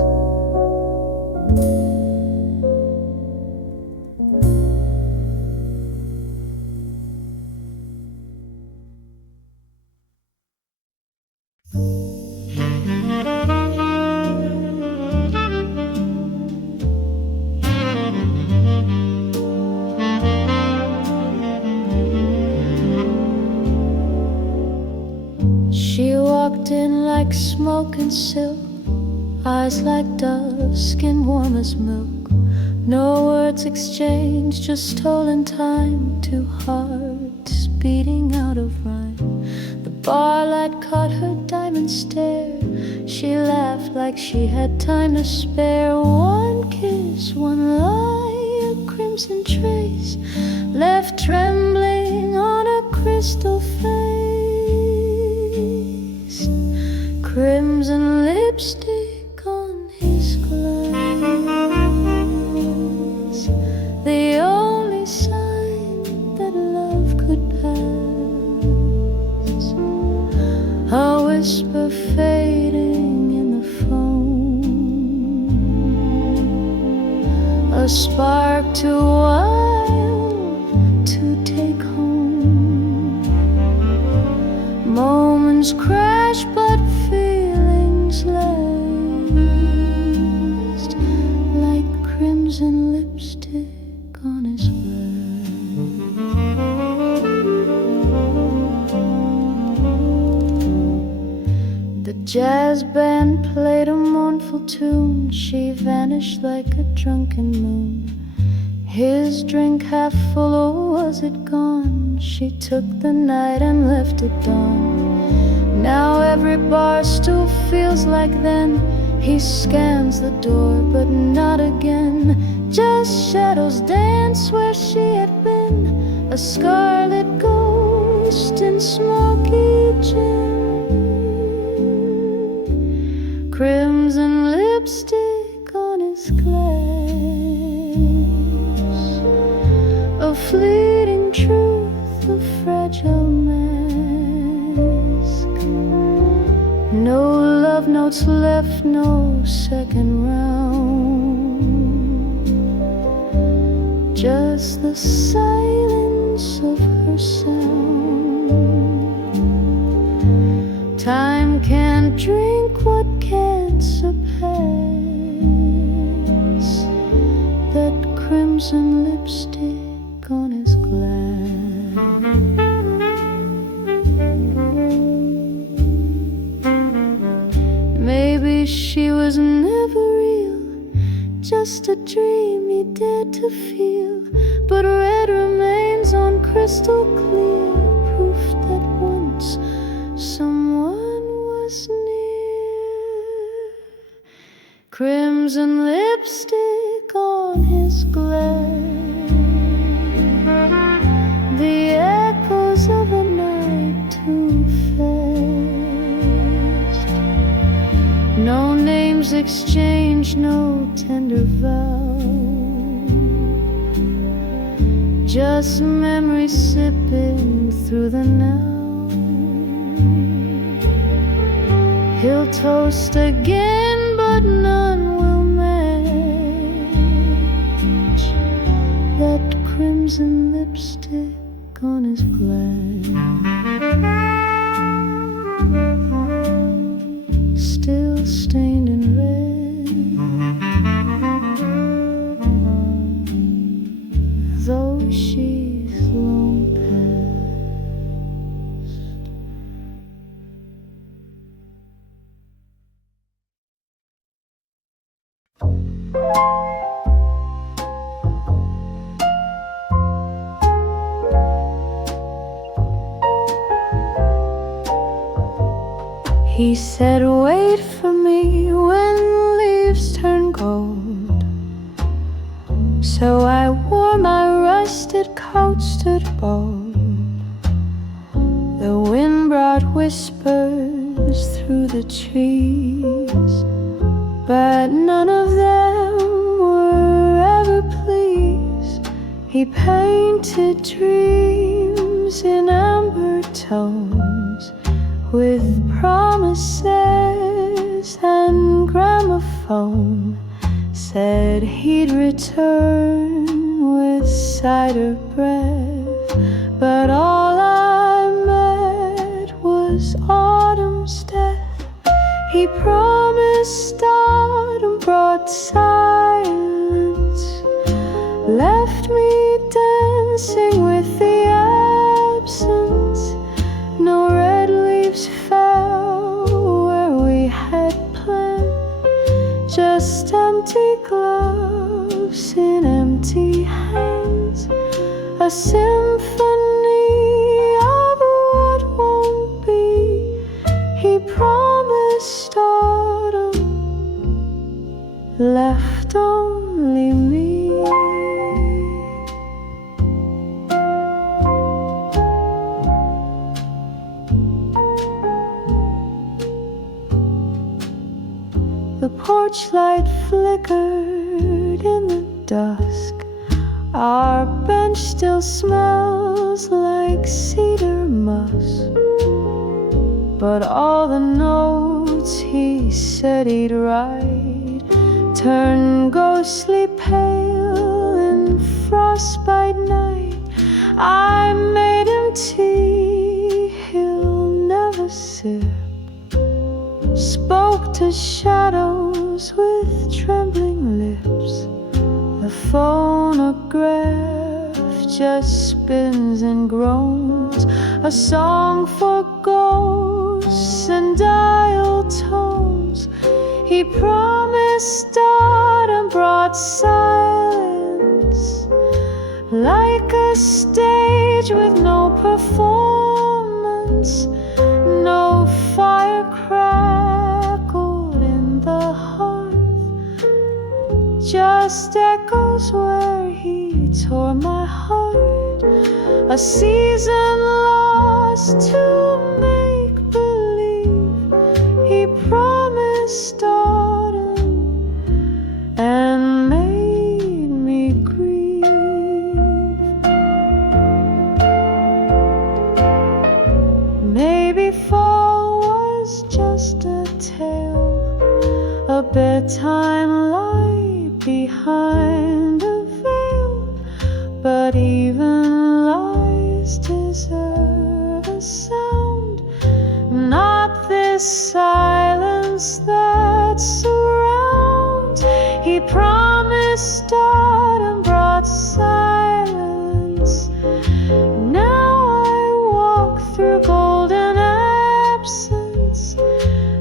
She walked in like smoke and silk, eyes like dove, skin warm as milk. No words exchanged, just stolen time, two hearts beating out of rhyme. The bar light caught her diamond stare. She laughed like she had time to spare. One kiss, one lie, a crimson trace, left trembling on a crystal face. Crimson lipstick on his glass, the only sign that love could pass. A whisper fading in the foam, a spark too wild to take home. Curtains crash, but feelings last, like crimson lipstick on his breast. The jazz band played a mournful tune. She vanished like a drunken moon. His drink half full, or was it gone? She took the night and left at dawn. Now every bar stool feels like then. He scans the door, but not again. Just shadows dance where she had been, a scarlet ghost in smoky gin. Crimson lipstick on his glass, a fleeting truth, a fragile mask. No love notes left, no second round, just the silence of her sound. Time can't drink what can't surpass that crimson lipstick on his glass. Maybe she was never real, just a dream he dared to feel. But red remains on crystal clear, proof that once someone was near. Crimson lipstick on his glass, the echoes of a night too fast. No names exchanged, no tender vow, just memory sipping through the now. He'll toast again, but none will match that crimson lipstick on his glass. Still stained in red, though she's long past. He said, wait for me when leaves turn gold. So I wore my rusted coat, stood bold. The wind brought whispers through the trees, but none of them were ever pleased. He painted dreams in amber tones, with promises and gramophone. Said he'd return with cider breath, but all I met was autumn's death. He promised autumn brought silence, left me dancing with the absence. No red leaves fell where we had planned, just empty gloves in empty hands, a symphony of what won't be. He promised autumn, left only me. The porch light flickered in the dusk. Our bench still smells like cedar musk, but all the notes he said he'd write turn ghostly pale in frostbite night. I made him tea, he'll never sip, to shadows with trembling lips. The phonograph just spins and groans, a song for ghosts and dial tones. He promised autumn brought silence, like a stage with no performance. No fire crackled in the hearth, just echoes where he tore my heart. A season lost to make believe. He promised autumn and made me grieve. Maybe fall was just a tale, a bedtime lie behind a veil. But even lies deserve a sound, not this silence that surrounds. He promised autumn brought silence. Now I walk through golden absence.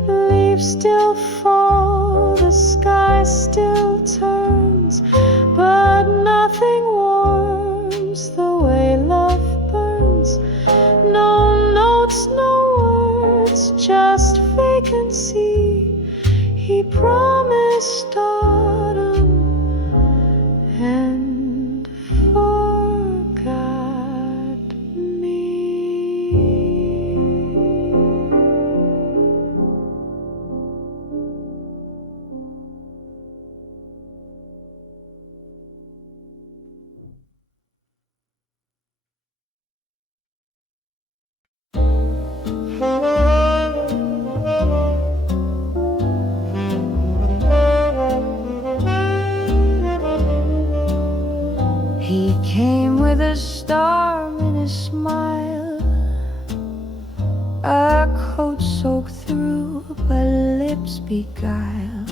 Leaves still fall, the sky still turns, but nothing warms the way love burns. No notes, no words, just vacancy. He promised autumn and forgot me. He came with a storm in his smile, a coat soaked through by lips beguile.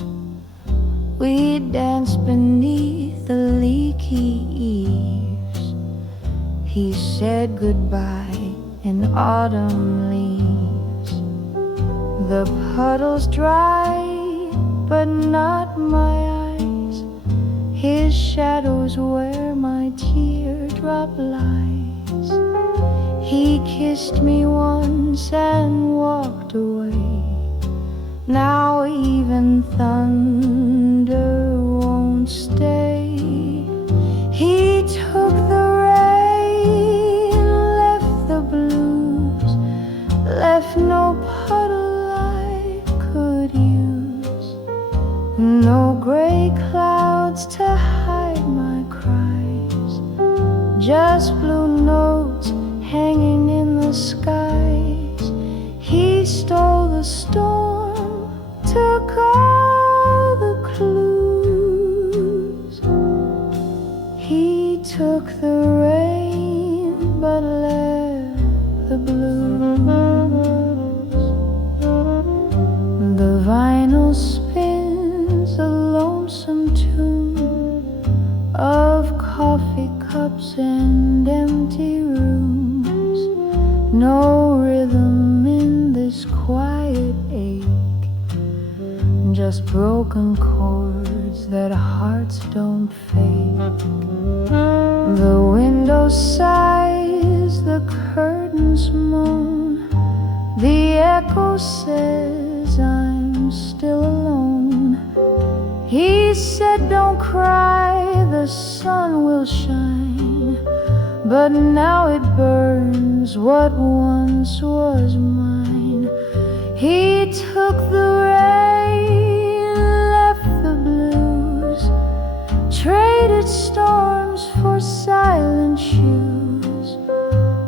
We danced beneath the leaky eaves. He said goodbye in autumn leaves. The puddles dried, but not my eyes. His shadows where my teardrop lies. He kissed me once and walked away. Now even thunder won't stay. He took the rain, left the blues, left no puddle I could use, no gray clouds to hide my cries, just blue notes hanging in the skies. He stole the storm, took all the clues. He took the rain, but left the blues. The vinyl spins a lonesome tune of coffee cups and empty rooms. No rhythm in this quiet ache, just broken chords that hearts don't fake. The window sighs, the curtains moan, the echo says I'm still alone. He said don't cry, the sun will shine, but now it burns what once was mine. He took the rain, left the blues, traded storms for silent shoes.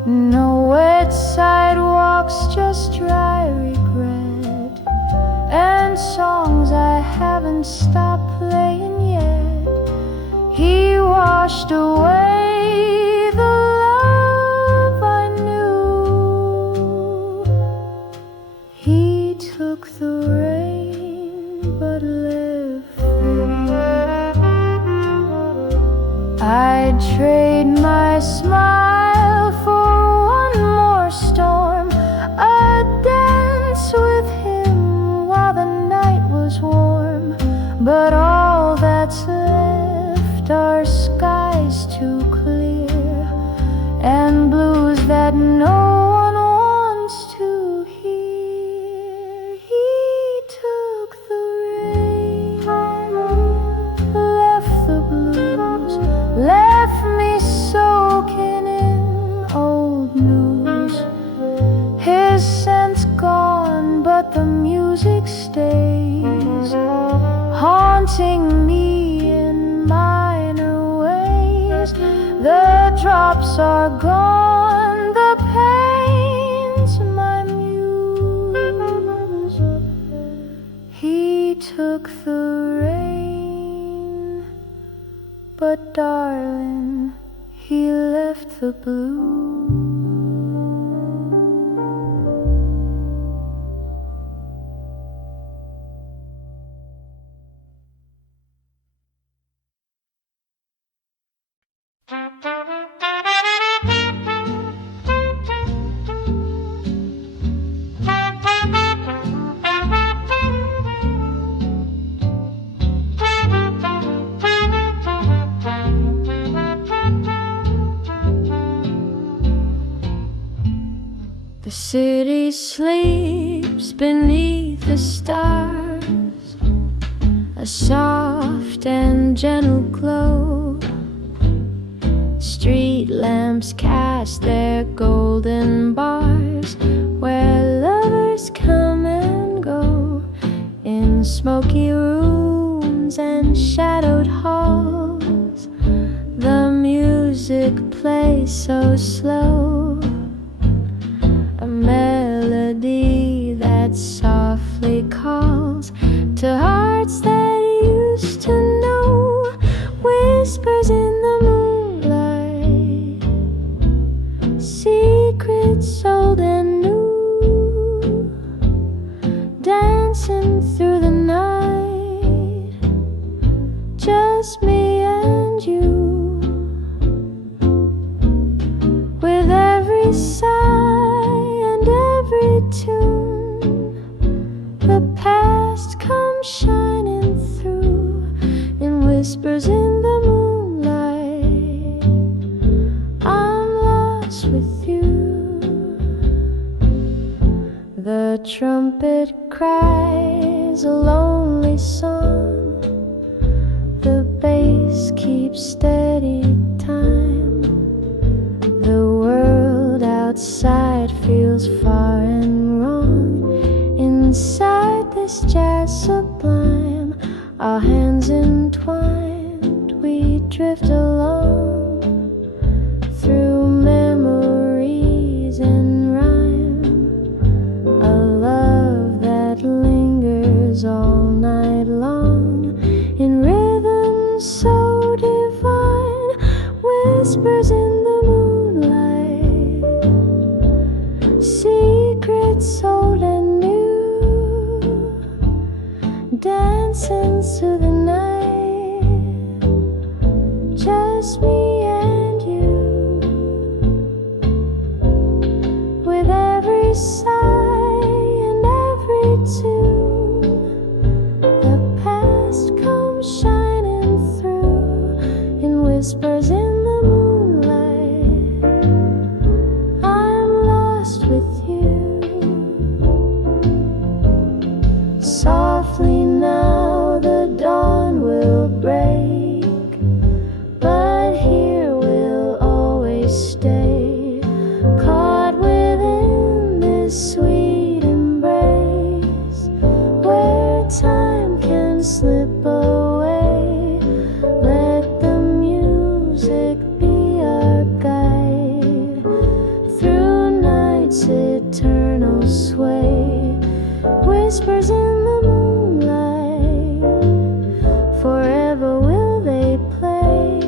No wet sidewalks, just dry regret, and songs I haven't stopped playing yet. He washed away the love I knew. He took the rain, The city sleeps beneath the stars, a soft and gentle glow. Street lamps cast their golden bars where lovers come and go. In smoky rooms and shadowed halls, the music plays so slow, a melody that softly calls to hearts that used to know. Whispers in the moonlight, secrets old and new, dancing through the night, just me and you. With every sigh and every tune, the past comes shining through in whispers in the moonlight. I'm lost with you. The trumpet cries a lonely song, the bass keeps steady time. The world outside feels far and wrong. Inside this jazz sublime, our hands entwined, we drift along through memories and rhyme. A love that lingers all night long in rhythm so divine. Whispers in the moonlight, secrets old and new, dancing through the night, just me and you. With every sigh and every tune, the past comes shining through in whispers in the moonlight. I'm lost with you. Softly now the dawn will break, but here we'll always stay, caught within this sweet embrace, where time can slip away. Let the music be our guide through night's eternal sway. Whispers in the moonlight, forever will they play.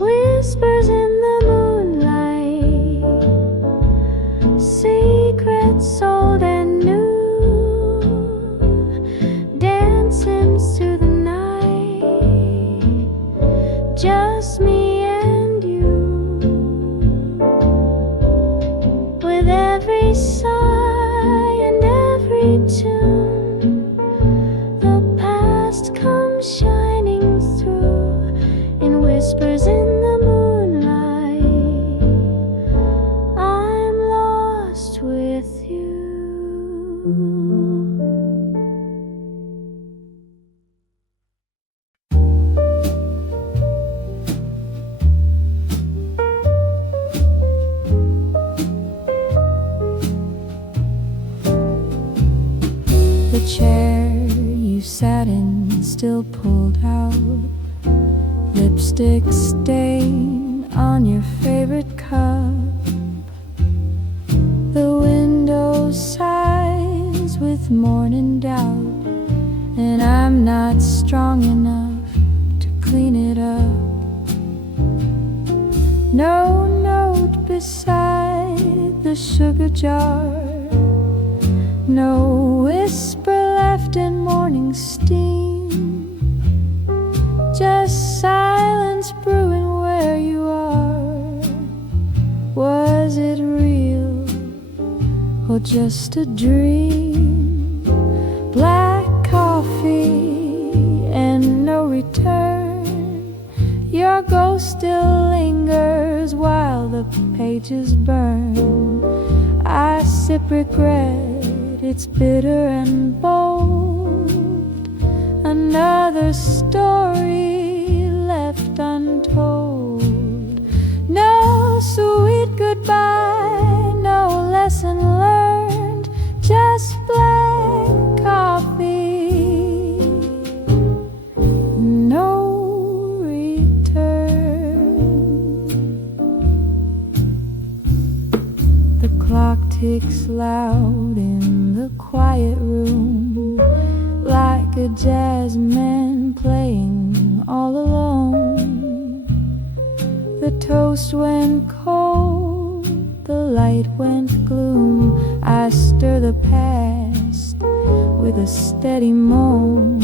Whispers in the moonlight, secrets old and new, dancing through the night, just me and you. With every sigh and every tune, the past comes shining through in whispers in the moonlight. I'm lost with you. The chair you sat in still pulled out, lipstick stain on your favorite cup. The window sighs with morning doubt I'm not strong enough to clean it up. No note beside the sugar jar, no whisper left in morning steam, just silence brewing where you are. Was it real or just a dream? Black coffee and no return. Your ghost still lingers while the pages burn. I sip regret, it's bitter and bold. Another story left untold. No sweet goodbye, no lesson learned, just black coffee, no return. The clock ticks loud in the quiet room, like a jazz man playing all alone. The toast went cold, the light went gloom. I stir the past with a steady moan.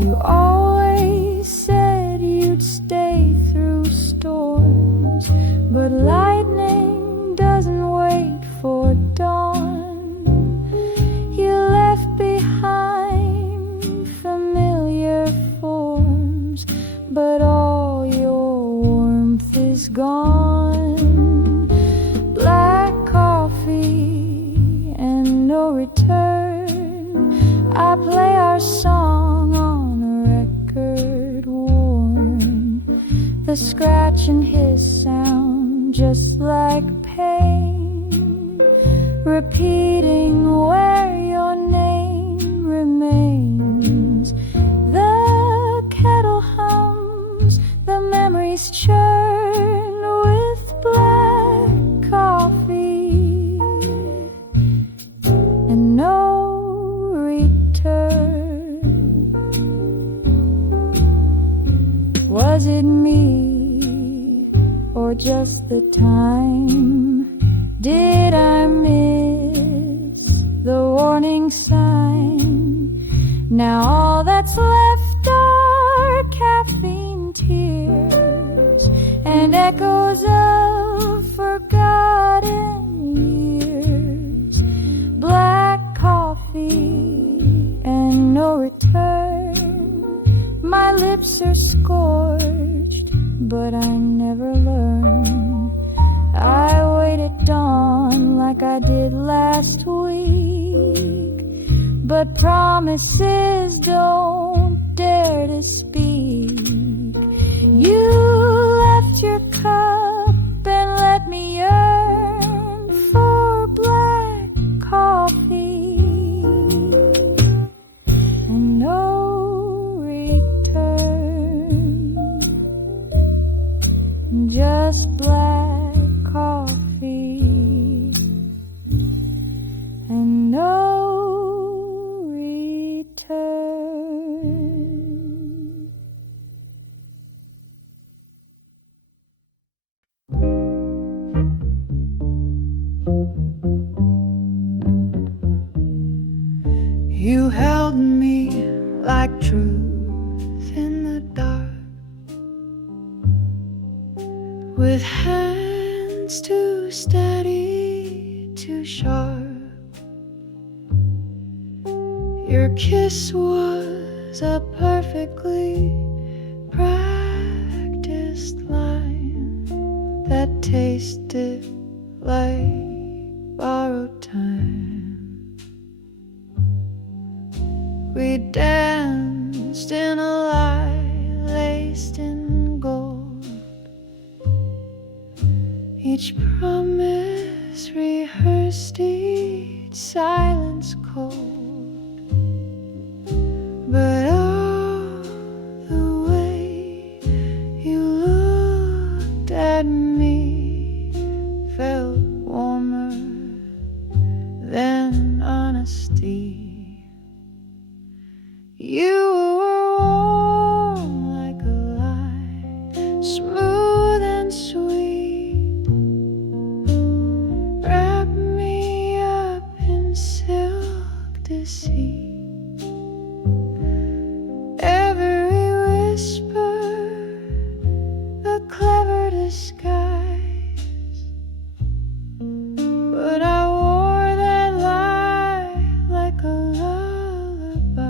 You always said you'd stay through storms, but lightning doesn't wait for dawn. You left behind familiar forms, but all your warmth is gone. Black coffee and no return. I play our song on a record worn. The scratch and hiss sound just like pain, repeating where your name remains. The kettle hums, the memories churn with black coffee and no return. Was it me or just the time? Did I miss the warning sign? Now all that's left are caffeine tears and echoes of forgotten years. Black coffee and no return. My lips are scorched, but I never learn. I wait at dawn like I did last week, but promises don't dare to speak. You left your cup and let me yearn for black coffee and no return. Just black coffee and no return. You held me like truth in the dark, with hands too steady, too sharp. Your kiss was a perfectly practiced line that tasted like borrowed time. We danced in a lie laced in gold, each promise rehearsed, each silence cold. But oh, the way you looked at me felt warmer than honesty. to see. Every whisper a clever disguise, but I wore that lie like a lullaby.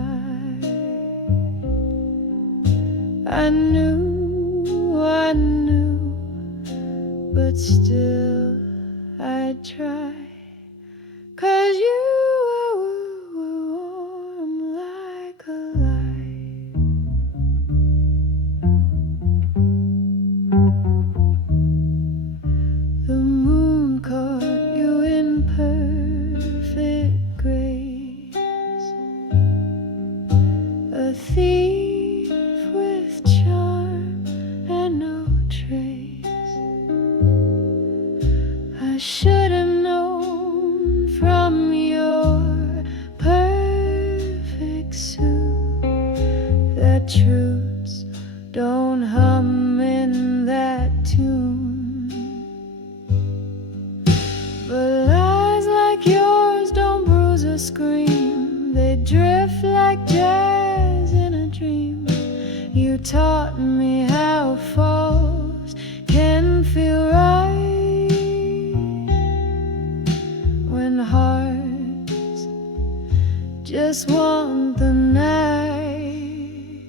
I knew, but still I'd try. 'Cause you were warm like a light. The moon caught you in perfect grace, a thief with charm and no trace. I should have known from your perfect suit that truths don't hum in that tune. But lies like yours don't bruise or scream, they drift like jazz in a dream. You taught me how false can feel right, when hearts just want the night.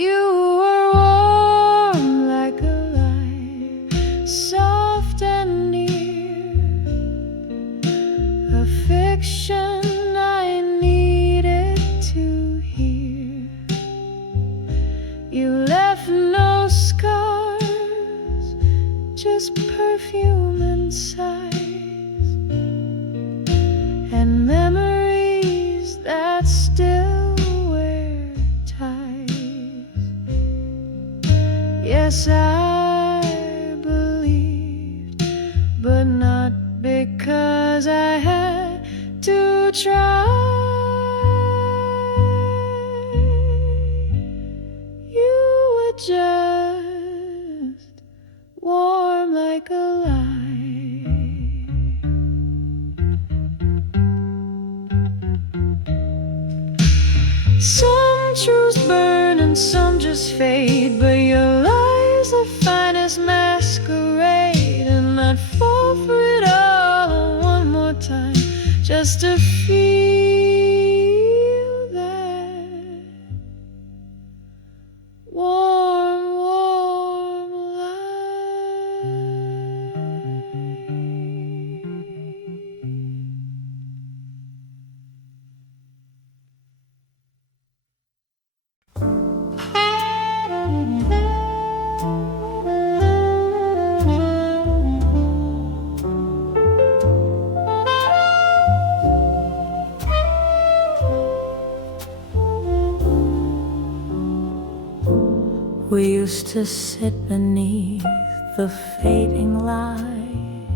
You were warm like a light, soft and near, a fiction I needed to hear. You left no scars, just perfume and sighs, and memories that still wear ties. Yes, I believed, but not because I had to try. You were just warm like a light. Some truths burn and some just fade, but your lie's the finest masquerade. And I'd fall for it all one more time, just to feel that warm, warm light. We used to sit beneath the fading light,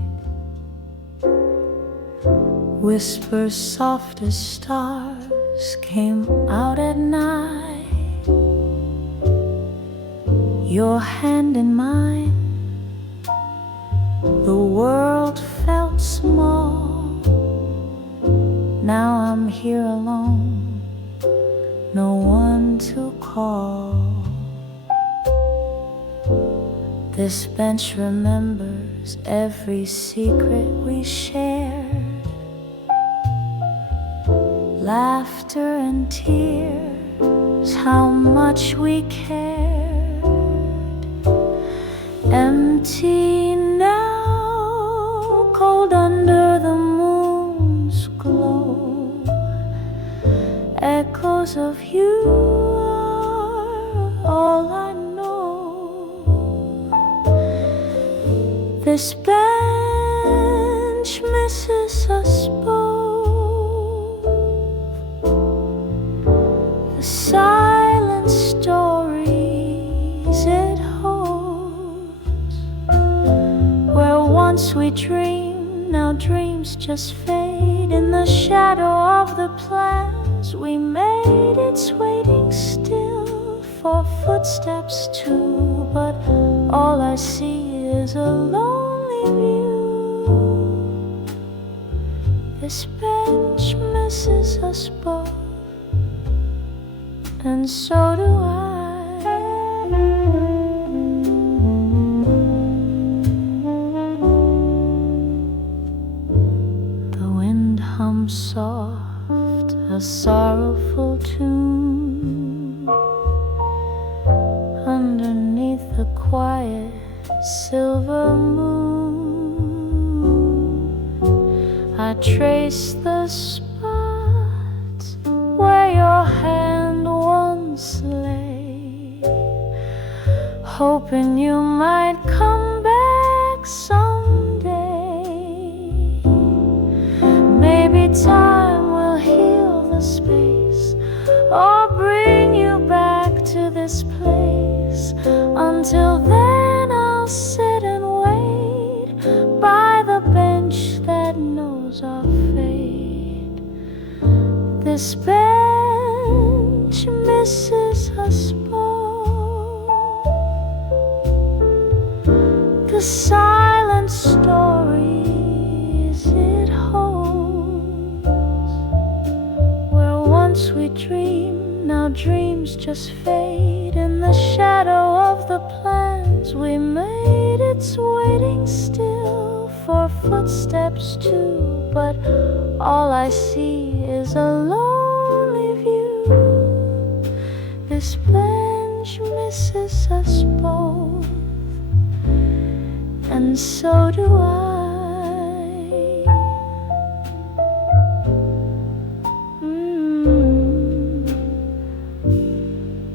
whispers soft as stars came out at night. Your hand in mine, the world felt small. Now I'm here alone, no one to call. This bench remembers every secret we shared, laughter and tears, how much we cared. Empty now, cold under the moon's glow, echoes of you are all I know. This bench misses us both, the silent stories it holds, where once we dreamed, now dreams just fade in the shadow of the plans we made. It's waiting still for footsteps too, but all I see is a lonely view. This bench misses misses us both, and so do I. The wind hums soft, a sorrowful tune underneath the quiet silver moon. I trace the spots where your hand once lay, hoping you might come back someday. Maybe time will heal the space or bring you back to this place. Until then I'll sit and wait by the bench that knows our fate. This bench misses us both. The silent stories it holds, where once we dreamed, now dreams just fade in the shadow of the plans we made. It's waiting still for footsteps too, but all I see is a lonely view. This bench misses us both, and so do I.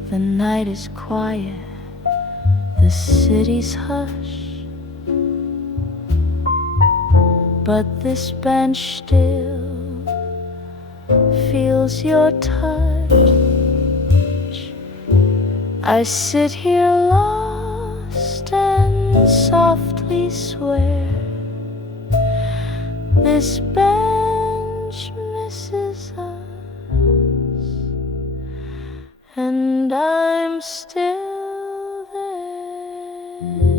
The night is quiet, the city's hush, but this bench still feels your touch. I sit here lost and softly swear this bench misses us, and I'm still there.